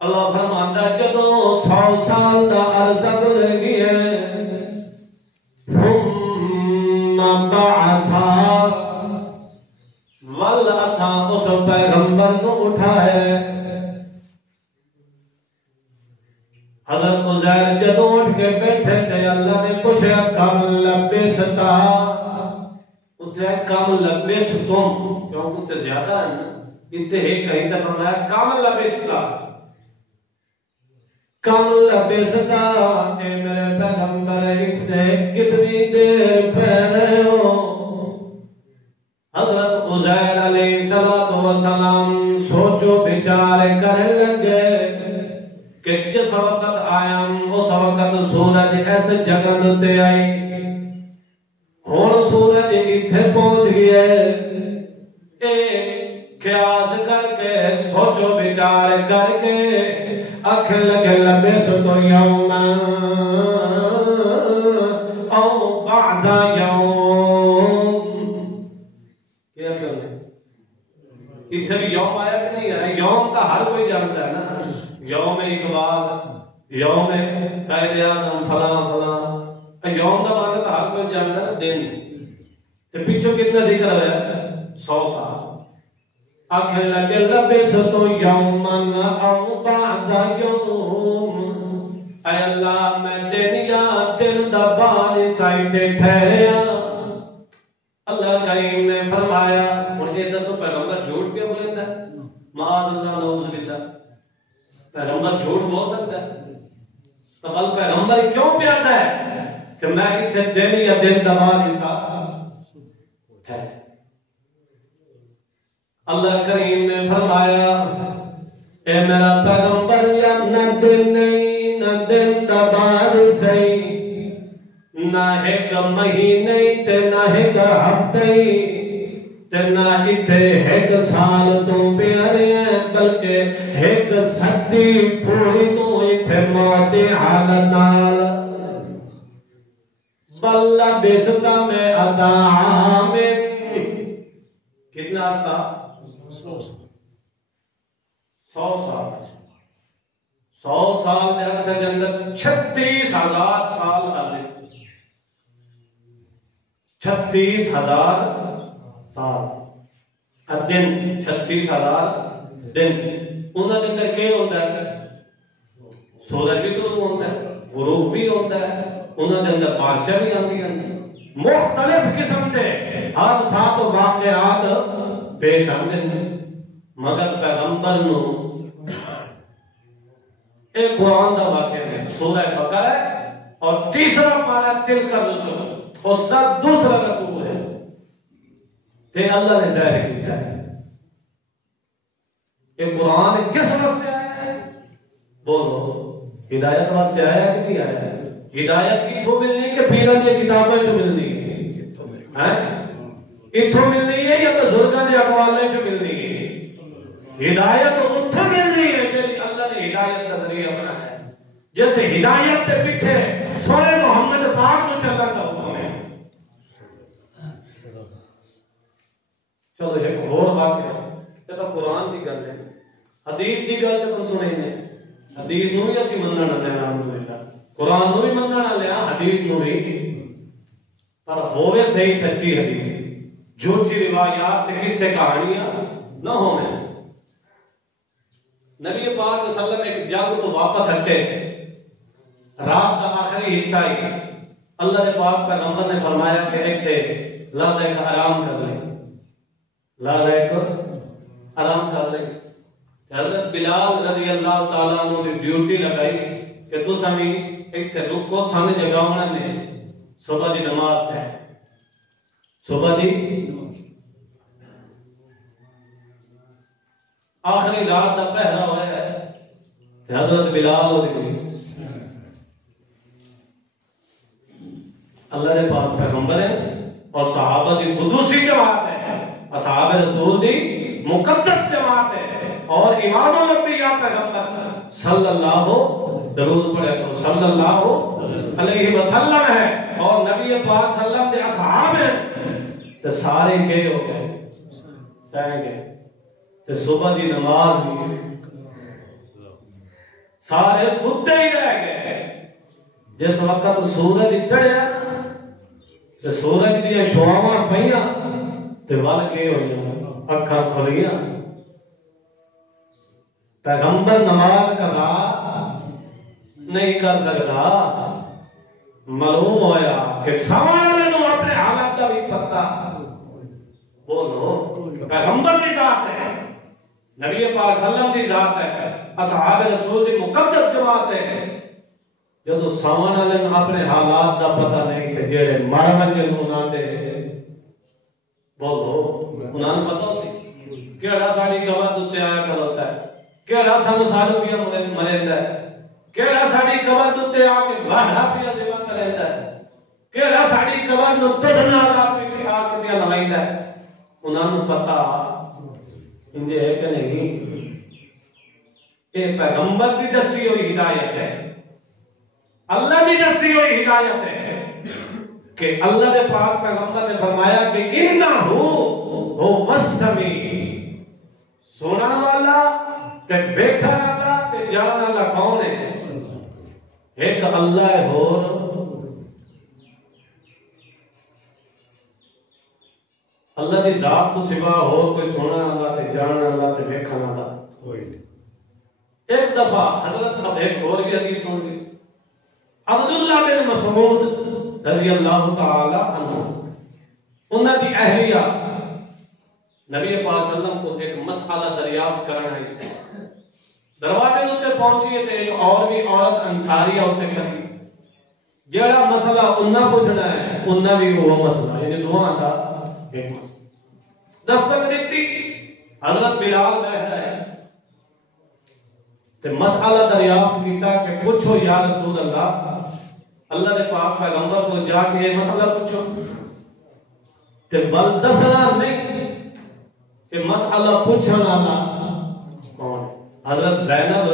اللہ فرماتا ہے جدوں 100 سال دا عرصہ گزر گیا ثم بعثا والعصا اس پیغمبر کو اٹھائے حضرت عزیر جدوں اٹھ کے بیٹھے تھے اللہ نے پوچھا کم لبثتا اتھے کم لبثتم کیونکہ اتھے زیادہ ہے نا اتھے ایک کہیں تھا فرمایا کم لبثتا کم لبثتا اے میرے پیغمبر اتنے کتنی دیر پہنے ہو حضرت عزیر علیہ السلام سوچو بچارے کرنے لگے کہ جس وقت آیا اس وقت سورج ایسے جگہ دے آئی ہون سورج اتھے پہنچ گئے قیاس کر کے سوچو بچار کر کے اکھ لگے لبس تو یوم او بعد یوم کیا کرنے اتھے بھی یوم آیا کہ نہیں آیا یوم کا ہر کوئی جانتا ہے نا یوم اقبال یوم قائد اعظم فلاں فلاں یوم کا معنی تو ہر کوئی جانتا ہے دن تے پیچھے کتنا ذکر ہوا 100 سال آنکھ لگے لبس تو یومن او بعد یوم اے اللہ میں دن یا دن دبار سائٹے ٹھہریا اللہ کریم نے فرمایا اور یہ دسو پیغمبر جھوٹ کیوں بولتا ہے معاذ اللہ نعوذ باللہ پیغمبر جھوٹ بول سکتا ہے تو بل پیغمبر کیوں پیاتا ہے کہ میں اتنے دن یا دن دبار ٹھہریا اللہ کریم نے فرمایا اے میرا پیغمبر یا نہ دن نہیں نہ دن دبار صحیح نہ ایک مہینے تے نہ ایک ہفتے تے نہ اتھے ایک سال تو پیارے ہیں بلکہ ایک صدی پوری تو اتھے موت حالت نال بل لبثت میں عام کتنا عرصہ 100 سال 100 سال دے عرصے کے اندر 36,000 سال آدھے 36,000 سال دن 36,000 دن انہاں دے اندر کیا ہوتا ہے سورج بھی طلوع ہوتا ہے غروب بھی ہوتا ہے انہاں دے اندر بارشاں بھی آندی ہیں مختلف قسم دے ہر سات واقعات پیش آندے ہیں مگر پیغمبر نو ایک قرآن دا واقعہ ہے سورہ بقرہ اور تیسرا پارہ تلک الرسل اس کا دوسرا رکوع ہے کہ اللہ نے ظاہر کیا ہے یہ قرآن کس واسطے آیا ہے؟ بولو ہدایت واسطے آیا کہ نہیں آیا؟ ہدایت کتوں ملنی کہ پیروں دی کتابیں چ ملنی ہے؟ کتوں ملنی ہے یا بزرگوں کے اقوالیں چ ملنی ہے؟ ہدایت اتھے ملنی ہے جی اللہ نے ہدایت کا ذریعہ بنایا ہے. جیسے ہدایت کے پیچھے سونے محمد پاک کو چلنے کا حکم ہے. چلو ایک اور واقعہ یہ تو قرآن کی گل ہے. حدیث کی گل تو تم سنے نے حدیث نو بھی اسی مننا نہ الحمدللہ قرآن نو بھی مننا نہ لیا حدیث نو بھی پر ہوے صحیح سچی حدیث جھوٹی روایات تے قصے کہانیاں نہ ہونے. نبی پاک صلی اللہ علیہ وسلم ایک جنگ تو واپس ہٹے رات کا آخری حصہ ہی اللہ نے پاک پیغمبر نے فرمایا کہ ایتھے لا دیکھ آرام کر لیں لا دیکھ آرام کر لیں. حضرت بلال رضی اللہ تعالیٰ عنہ نے ڈیوٹی لگائی کہ تو سمی ایتھے رکو سانے جگاونا نے صبح دی نماز ہے صبح دی آخری رات کا پہلا ہوا ہے. حضرت بلال اللہ نے پاک پیغمبر ہے اور صحابہ دی قدوسی جماعت ہے اصحاب رسول دی مقدس جماعت ہے اور امام الانبیاء پیغمبر صلی اللہ درود پڑھے تو صلی اللہ علیہ وسلم ہے اور نبی پاک صلی اللہ علیہ وسلم دے اصحاب ہیں تو سارے کے ہو گئے سہ گئے تو صبح دی نماز بھی سارے ستے ہی رہ گئے. جس وقت سورج چڑھیا تو سورج دیا شعاواں پئیاں تے ول کے ہوئیاں اکھاں کھلیاں. پیغمبر نماز قضا نہیں کر سکتا. معلوم ہویا کہ سوالے نو اپنے حالت کا بھی پتہ بولو پیغمبر کی ذات ہے نبی پاک صلی اللہ علیہ وسلم کی ذات ہے اصحاب رسول کی مقدس جماعت ہے. جب سامان والے اپنے حالات کا پتہ نہیں کہ جڑے مر گئے انہاں دے بولو انہاں نوں پتہ سی کیڑا ساڈی قبر تے آیا کھلوتا ہے کیڑا سانو سال پیا مریندا ہے کیڑا ساڈی قبر تے آ کے واہڑا پیا دیوا کریندا ہے کیڑا ساڈی قبر نوں تد نال آ کے پیا لوائندا ہے. انہاں نوں پتہ انجے ہے کہ نہیں کہ پیغمبر کی دسی ہوئی ہدایت ہے اللہ کی دسی ہوئی ہدایت ہے کہ اللہ نے پاک پیغمبر نے فرمایا کہ انہو ہو مسمی سونا والا تے ویکھن والا تے جانن والا کون ہے؟ ایک اللہ ہے اور اللہ دی ذات تو سوا اور کوئی سونا والا تے جانن والا تے ویکھن والا کوئی نہیں. ایک دفعہ حضرت اب ایک اور بھی حدیث سن لی عبداللہ بن مسعود رضی اللہ تعالی عنہ انہاں دی اہلیہ نبی پاک صلی اللہ علیہ وسلم کو ایک مسئلہ دریافت کرنا ہے. دروازے تے پہنچی تے ایک اور بھی عورت انصاریہ تے کھڑی جڑا مسئلہ انہاں پوچھنا ہے انہاں بھی وہ مسئلہ یعنی دعا دا ایک دستک دیتی حضرت بلال بیٹھا ہے تے مسئلہ دریافت کیتا کہ پوچھو یا رسول اللہ نے پاک پیغمبر کو جا کے یہ مسئلہ پوچھو تے بل دسنا نہیں کہ مسئلہ پوچھنا والا کون ہے. حضرت زینب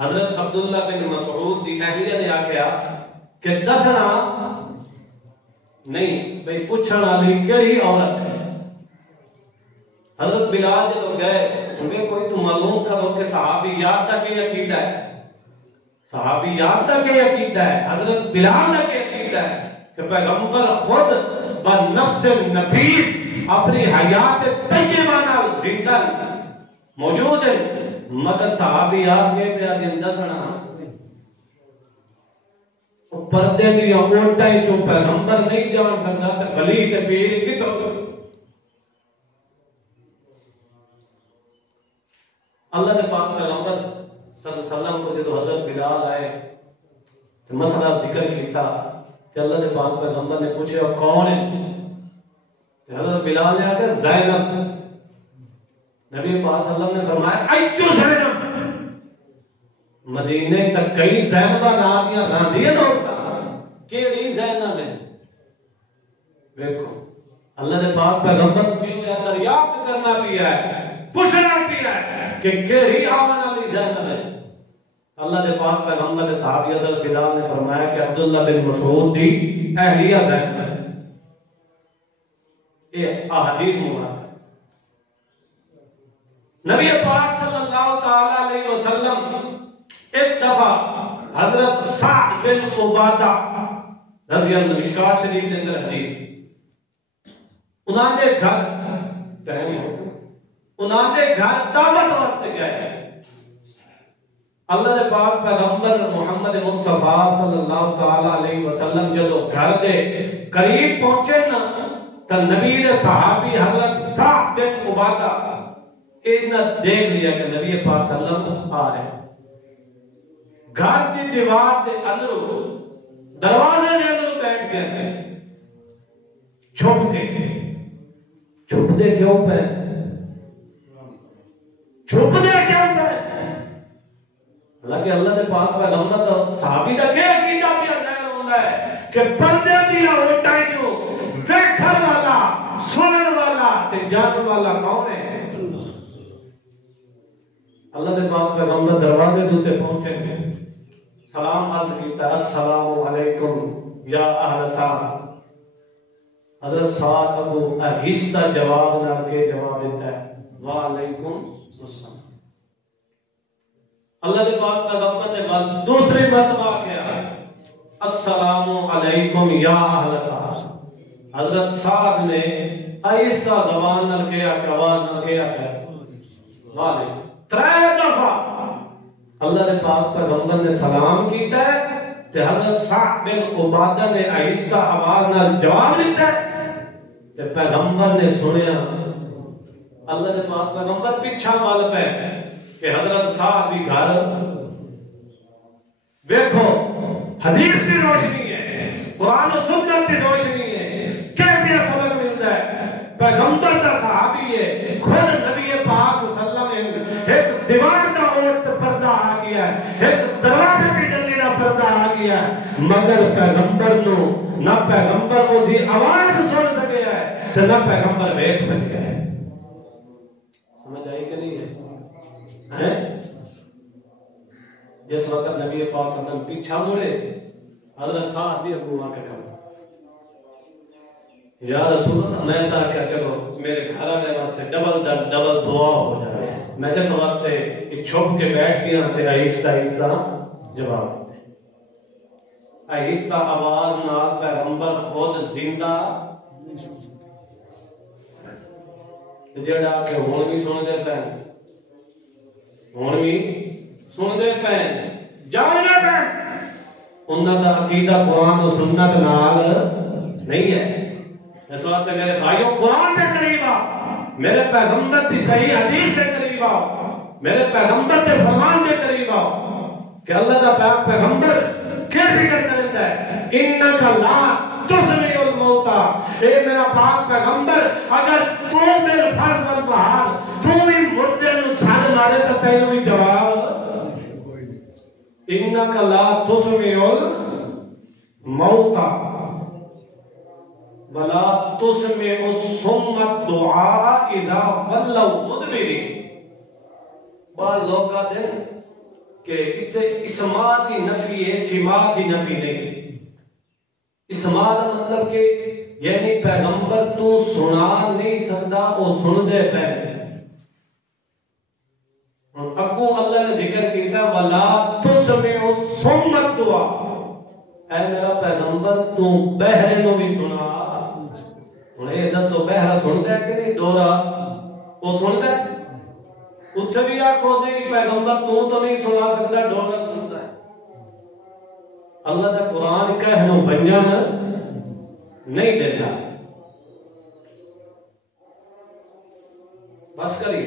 حضرت عبداللہ بن مسعود دی اہلیہ نے آکھیا کہ دسنا نہیں بھئی پوچھنا والی کیڑی عورت ہے. حضرت بلال جب گئے انہیں کوئی تو معلوم کرو کہ صحابیات کا کیا عقیدہ ہے صحابیات کا کیا عقیدہ ہے. حضرت بلال کا کیا عقیدہ ہے کہ پیغمبر خود بنفس نفیس اپنی حیات طیبہ نال زندہ موجود ہے مگر صحابیات کے پیا دن دسنا پردے دی اوٹا ہی جو پیغمبر نہیں جان سکتا تے ولی تے پیر کتوں اللہ کے پاک پیغمبر صلی اللہ علیہ وسلم کو جب حضرت بلال آئے تو مسئلہ ذکر کیتا کہ اللہ کے پاک پیغمبر نے پوچھا کون ہے؟ حضرت بلال نے آگے زینب نبی پاک صلی اللہ علیہ وسلم نے فرمایا ایچو زینب، مدینے تک کئی زینبہ نام دیا راندیاں ہوتا کیڑی زینب ہے. دیکھو اللہ نے پاک پیغمبر کو کیوں دریافت کرنا بھی ہے، پوچھنا بھی ہے کہ کیڑی آمن علی زینب ہے. اللہ نے پاک پیغمبر نے صحابی حضرت بلال نے فرمایا کہ عبداللہ بن مسعود دی اہلیہ زینب ہے. یہ احادیث مبارک. نبی پاک صلی اللہ تعالی علیہ وسلم ایک دفعہ حضرت سعد بن عبادہ رضی اللہ مشکات شریف کے اندر حدیث، انہوں نے گھر دعوت واسطے گئے. اللہ نے پاک پیغمبر محمد مصطفیٰ صلی اللہ تعالی علیہ وسلم جدو گھر دے قریب پہنچے نا تو نبی دے صحابی حضرت سعد بن عبادہ انہاں دیکھ لیا کہ نبی پاک صلی اللہ علیہ وسلم آ رہے. گھر دی دیوار دے اندر دروازے دے اندر بیٹھ گئے چھپ کے. چھپ دے کیوں پہ؟ چھپ دے کیوں پہ؟ حالانکہ اللہ نے پاک پیغمبر تو صحابی کا کیا عقیدہ پیا ظاہر ہوتا ہے کہ بندے دیا ہوتا ہے جو دیکھن والا سنن والا تے جانن والا کون ہے؟ اللہ نے پاک پیغمبر دروازے دوتے پہنچے، سلام عرض کیتا، السلام علیکم یا اہل سعد. حضرت سعد ابو آہستہ جواب نہ کے جواب دیتا ہے وعلیکم السلام. اللہ نے پاک پیغمبر نے بعد دوسری مرتبہ کیا السلام علیکم یا اہل سعد. حضرت سعد نے آہستہ زبان نہ کے آواز نہ کے وعلیکم. ترے دفعہ اللہ نے پاک پیغمبر نے سلام کیتا ہے تے حضرت سعد بن عبادہ نے آہستہ آواز نال جواب دیتا ہے تے پیغمبر نے سنیا. اللہ نے پاک پیغمبر پیچھا وال پہ کہ حضرت سعد بھی گھر. دیکھو حدیث کی روشنی ہے، قرآن و سنت کی روشنی ہے، کیسے سبق ملتا ہے. پیغمبر کا صحابی ہے، خود نبی پاک صلی اللہ علیہ وسلم ایک دیوار کا اوٹ پردہ آ گیا ہے، ایک دروازے کی ڈلی کا پردہ آ گیا ہے، مگر پیغمبر نو نہ پیغمبر کو دی آواز سن سکے ہے تو نہ پیغمبر دیکھ سکے ہے. سمجھ آئی کہ نہیں ہے؟ جس وقت نبی پاک صلی اللہ علیہ وسلم پیچھا مڑے حضرت سعد بھی ابو آ کے کھڑا یا رسول اللہ میں تا کیا چلو میرے گھر والے واسطے ڈبل دعا ہو جائے. میں اس واسطے چھپ کے بیٹھ گیا تے آہستہ آہستہ جواب دیتے. آہستہ آواز نال پیغمبر خود زندہ جڑا کہ ہون بھی سن دے پے، ہون بھی سن دے پے، جاننا پے. انہاں دا عقیدہ قرآن و سنت نال نہیں ہے. اس واسطے میرے بھائیوں قرآن کے قریب آؤ، میرے پیغمبر کی صحیح حدیث کے قریب آؤ، میرے پیغمبر کے فرمان کے قریب آؤ کہ اللہ کا پاک پیغمبر کیسے کرتا ہے انکا لا تسمع الموتى. اے میرا پاک پیغمبر اگر تو میرے فرد پر بہار تو بھی مردے نو سان مارے تو تینوں بھی جواب انکا لا تسمع الموتى ولا تسمع الصم الدعاء اذا ولوا مدبرين. بعض لوگ کہتے ہیں کہ اتنے اسماع کی نفی ہے، سماع کی نفی نہیں. اسماع کا مطلب کہ یعنی پیغمبر تو سنا نہیں سکتا وہ سن دے پہ. اگوں اللہ نے ذکر کیا ولا تسمع الصم الدعاء. اے میرا پیغمبر تو بہرے نو بھی سنا. ہن یہ دسو بہرا سندا ہے کہ نہیں؟ ڈورا وہ سندا ہے. اتھے بھی آکھو نہیں پیغمبر تو نہیں سنا سکتا، ڈورا سنتا ہے. اللہ کا قرآن کہنو بنجن نہیں دیتا. بس کری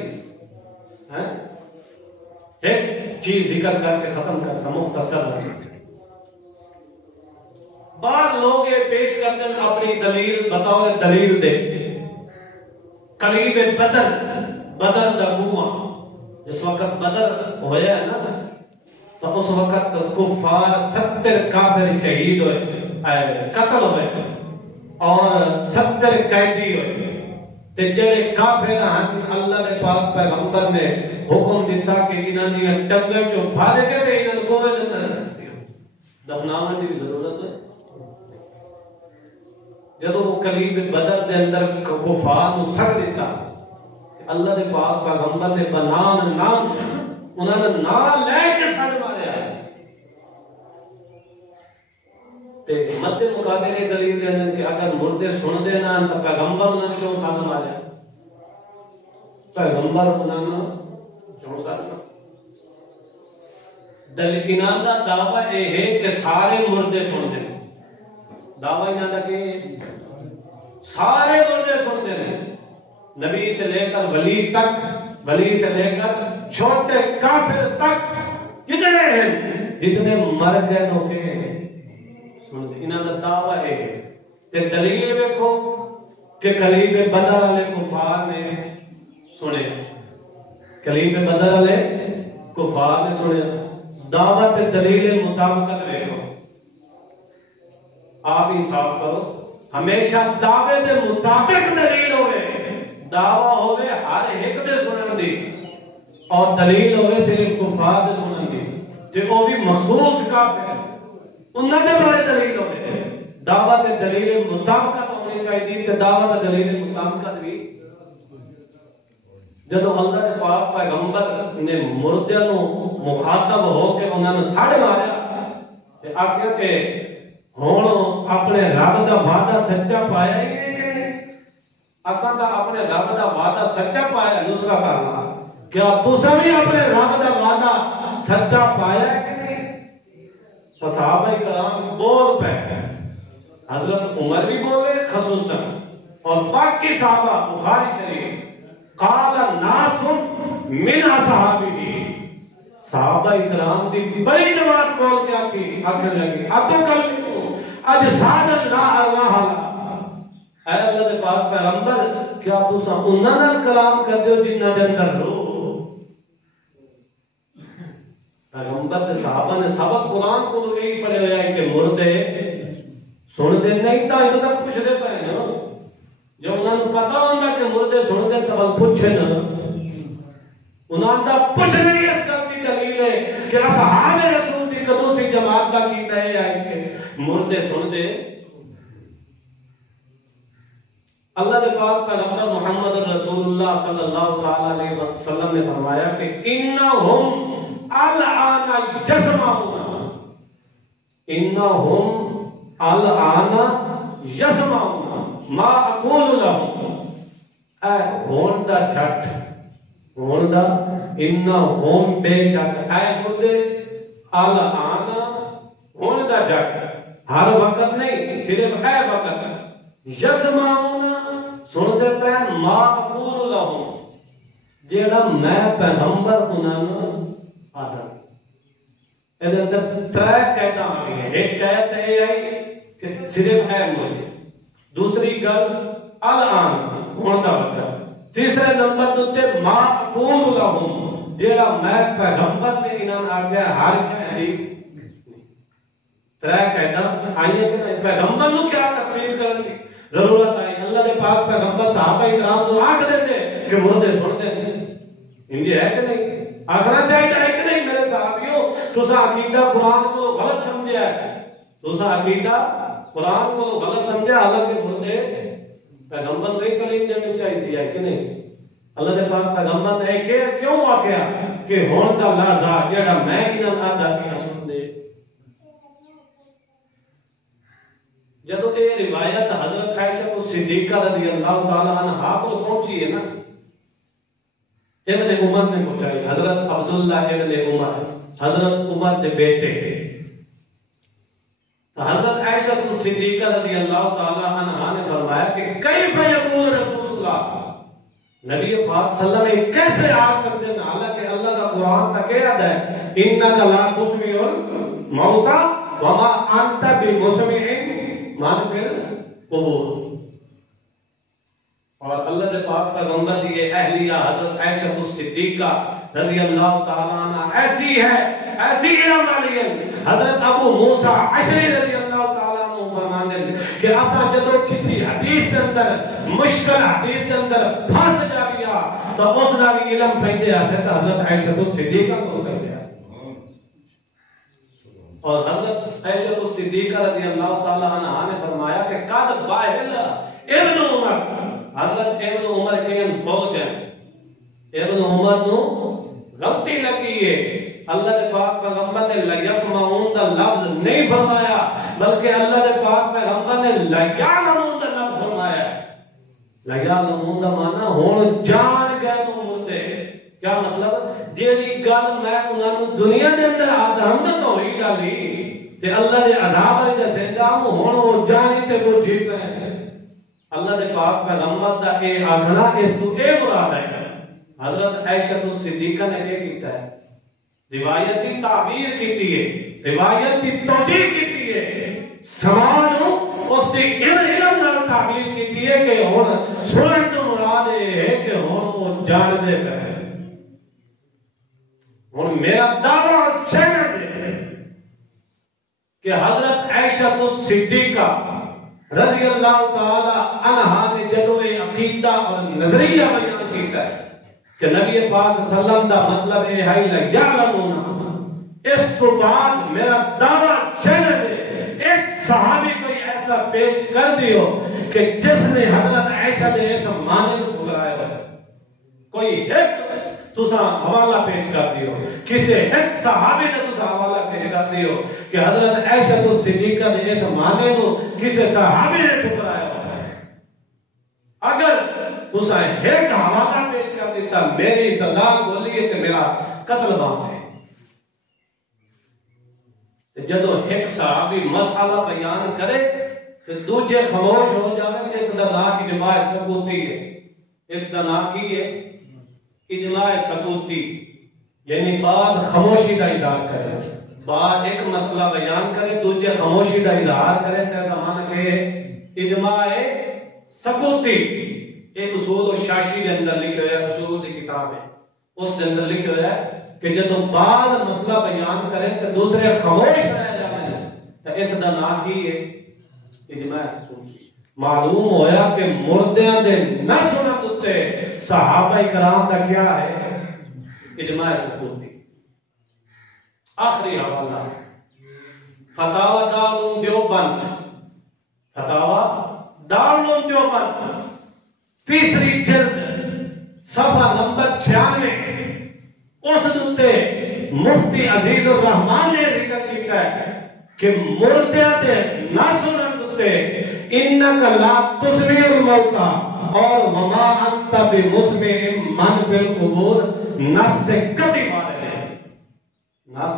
ایک چیز ذکر کر کے ختم کر سا مختصر. بعض لوگ یہ پیش کرتے ہیں اپنی دلیل بطور دلیل دے قلیب بدر بدر دا گواں جس وقت بدر ہویا ہے نا تو اس وقت کفار 70 کافر شہید ہوئے قتل ہوئے اور 70 قیدی ہوئے تے جڑے کافر ہیں اللہ نے پاک پیغمبر نے حکم دیتا کہ انہاں دی ٹنگاں چوں پھاڑ کے تے انہاں کو میں دے سکتے ہو دفناون دی ضرورت ہے جدوں قریب بدر دے اندر کفار نو سڑ دیتا اللہ دے پاک پیغمبر نے بنان نام انہاں دا نام لے کے سڑ ماریا تے مد مقابلے دلیل دے کہ اگر مردے سن دے نا تو پیغمبر انہاں کیوں سڑ ماریا پیغمبر انہاں کیوں سڑ دلیل انہاں دا دعویٰ یہ ہے کہ سارے مردے سن دے دعویٰ انہاں دا کہ سارے مردے سن دے نبی سے لے کر ولی تک ولی سے لے کر چھوٹے کافر تک کتنے ہیں جتنے مر گئے ہوتے ہیں سن دے انہاں دا دعویٰ ہے تے دلیل دیکھو کہ قریب بدر والے کفار نے سنے قریب بدر والے کفار نے سنے دعویٰ تے دلیل مطابقت دیکھو آپ انصاف کرو ہمیشہ دعوے دے مطابق دلیل ہوئے دعویٰ ہوئے ہر ایک دے سنن دی اور دلیل ہوئے صرف کفار دے سنن دی تے وہ بھی مخصوص کافر انہاں دے بارے دلیل ہوئے دعویٰ تے دلیل مطابقت ہونی چاہیے تے دعویٰ تے دلیل مطابقت بھی جدو اللہ دے پاک پیغمبر نے مردے نو مخاطب ہو کے انہاں نے ساڑ ماریا تے آکھیا کہ ہن اپنے رب دا وعدہ سچا پایا ہی نہیں کہ نہیں اساں تا اپنے رب دا وعدہ سچا پایا نصرت کرنا کیا تساں بھی اپنے رب دا وعدہ سچا پایا ہے کہ نہیں صحابہ کرام بول پے حضرت عمر بھی بولے خصوصاً اور باقی صحابہ بخاری شریف قال الناس من اصحابہ صحابہ کرام دی بڑی جماعت بول کے آکی آخر لگی اتو کلمو اجساد اللہ ارواح اللہ اے اللہ دے پاک پیغمبر کیا تساں انہاں نال کلام کردے ہو جنہاں دے اندر روح پیغمبر دے صحابہ نے سبق قرآن کو تو یہی پڑھے ہوئے ہیں کہ مردے سن دے نہیں تا یہ تک پوچھ دے پائے نا جو انہاں نوں پتہ ہوندا کہ مردے سن دے تب پوچھے نا انہاں دا پوچھنے اس گل دی دلیل ہے کہ اصحاب رسول دی کدوں سی جماعت دا کیتا ہے کہ مردے سن دے اللہ دے پاک پیغمبر محمد رسول اللہ صلی اللہ تعالی علیہ وسلم نے فرمایا کہ انہم الان یسمعون انہم الان یسمعون ما اقول لهم اے ہون دا جھٹ ہون دا انہم بے شک اے مردے الان ہون دا جھٹ ہر وقت نہیں صرف اے وقت یسمعون سن دے پہ ما اقول لهم جیڑا میں پیغمبر انہاں نوں آدھا اندر ترے قیداں آئی ہیں ایک قید ہے آئی کہ صرف ہے مجھے دوسری گل الان ہون دا وقت تیسرے نمبر دوتے ما اقول لهم جیڑا میں پیغمبر نے انہاں آگیا ہر کہی ترے قیداں آئی ہے کہ پیغمبر نو کیا تصدیق کرن دی ضرورت آئی اللہ دے پاک پیغمبر صحابہ کرام کو آنکھ دیتے کہ مردے سن دے ہندی ہے کہ نہیں آگنا چاہیے ہے کہ نہیں میرے صحابیوں تسا عقیدہ قرآن کو غلط سمجھا ہے تسا عقیدہ قرآن کو غلط سمجھا حالانکہ مردے پیغمبر کو ایک تعلیم دینے چاہیے ہے کہ نہیں اللہ دے پاک پیغمبر نے ایک کیوں واقعہ کہ ہون دا لازا جیڑا میں انہاں آدھا کیا سن دے جدو یہ روایت حضرت عائشہ صدیقہ رضی اللہ تعالی عنہا کو پہنچی ہے نا ابن عمر نے پہنچائی حضرت عبداللہ ابن عمر حضرت عمر کے بیٹے حضرت عائشہ صدیقہ رضی اللہ تعالی عنہا نے فرمایا کہ کیف یقول رسول اللہ نبی پاک صلی اللہ علیہ وسلم کیسے آ سکتے ہیں حالانکہ اللہ کا قرآن تک یاد ہے انک لا تسمع الموتى وما انت بمسمع من فی القبور اور اللہ دے پاک پیغمبر دی اہلیہ حضرت عائشہ الصدیقہ رضی اللہ تعالی عنہ ایسی علم والی ہے. حضرت ابو موسیٰ اشعری رضی اللہ تعالی عنہ فرماندے کہ اسا جدو کسی حدیث کے اندر مشکل حدیث کے اندر پھنس جاویا تو اس دا بھی علم پیندے اسے حضرت عائشہ الصدیقہ کو پیندے. اور حضرت عائشہ الصدیقہ رضی اللہ تعالی عنہ نے فرمایا کہ قد باہل ابن عمر، حضرت ابن عمر کے بھول گئے، ابن عمر نو غلطی لگی ہے. اللہ دے پاک پیغمبر نے لیسمعون دا لفظ نہیں فرمایا بلکہ اللہ دے پاک پیغمبر نے لیعلمون دا لفظ فرمایا. لیعلمون دا معنی ہون جان گئے تو مردے. کیا مطلب؟ جیڑی گل میں انہاں نوں دنیا دے اندر آدم دا توحید علی تے اللہ دے عذاب علی دا سیندا ہون وہ جانی تے وہ جی پے. اللہ دے پاک پیغمبر دا اے آکھنا اس تو اے مراد ہے. حضرت عائشہ الصدیقہ نے کیا کیتا ہے؟ روایت دی تعبیر کیتی ہے، روایت دی توجیہ کیتی ہے، سوال اس دی علم نال تعبیر کیتی ہے کہ ہن سنن تو مراد ہے کہ ہن وہ جان دے پے. ہن میرا دعویٰ اور چیلنج ہے کہ حضرت عائشہ الصدیقہ رضی اللہ تعالی عنہا نے جدو یہ عقیدہ اور نظریہ بیان کیتا ہے کہ نبی پاک صلی اللہ علیہ وسلم دا مطلب یہ ہے لیعلمون، اس تو بعد میرا دعویٰ چیلنج ہے ایک صحابی کوئی ایسا پیش کر دیو کہ جس نے حضرت عائشہ نے اس معنی کو ٹھکرایا ہو. کوئی ایک تسا حوالہ پیش کر دیو، کسی ایک صحابی نے تسا حوالہ پیش کر دیو کہ حضرت عائشہ الصدیقہ نے اس معنی کو کسی صحابی نے ٹھکرایا ہو. اگر تسا ایک حوالہ پیش کر دیتا میری ابتدا گولی ہے کہ میرا قتل معاف ہے. جدو ایک صحابی مسئلہ بیان کرے تو دوجے خاموش ہو جاوے. اس دا نام اجماع ثبوتی ہے. اس دا نام کی ہے؟ اجماع ثبوتی. یعنی بعد خاموشی کا اظہار کرے، بعد ایک مسئلہ بیان کرے دوجے خاموشی کا اظہار کرے تو مان کے اجماع ثبوتی. ایک اصول و شاشی کے اندر لکھا ہے، اصول کی کتاب ہے، اس کے اندر لکھا ہے کہ جب بعد مسئلہ بیان کریں تو دوسرے خاموش رہ جاتے ہیں تو اس دا نام کی ہے اجماع ثبوتی. معلوم ہویا کہ مردیاں دے نہ سنن اتے صحابہ کرام دا کیا ہے؟ اجماع ثبوتی. آخری حوالہ فتاوی دارالعلوم دیوبند، فتاوی دارالعلوم دیوبند تیسری جلد صفحہ نمبر 96. اس دوتے مفتی عزیز الرحمان نے ذکر کیتا ہے کہ مردیاں دے نہ سنن دوتے انکا لا تسمع الموتا اور وما انت بمسمع من فی القبور نس سے قطعی مارے ہیں. نس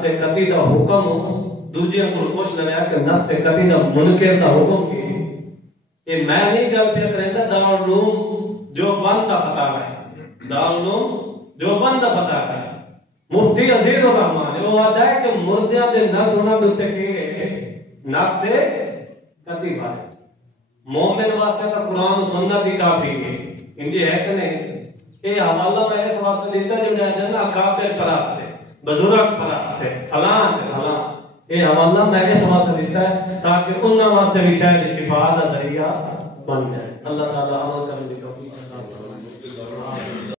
سے قطعی دا حکم دوجے کو پوچھ لیا کہ نس سے قطعی دا منکر دا حکم کی. یہ میں نہیں گل پہ کریں دا دارالعلوم جو بند فتاوی ہے، دارالعلوم جو بند فتاوی ہے. مفتی عزیز الرحمان نے وہ وعدہ ہے کہ مردیاں دے نہ سنن دتے کہ نفس سے قطعی بات. مومن واسطے کا قرآن و سنت ہی کافی ہے. انجی ہے کہ نہیں؟ یہ حوالہ میں اس واسطے دیتا جو نے اکابر پرست ہے، بزرگ پرست ہے، فلاں ہے فلاں. یہ حوالہ میں اس واسطے دیتا ہے تاکہ انہاں واسطے بھی شاید شفاعت کا ذریعہ بن جائے. اللہ تعالی عمل کرنے کی توفیق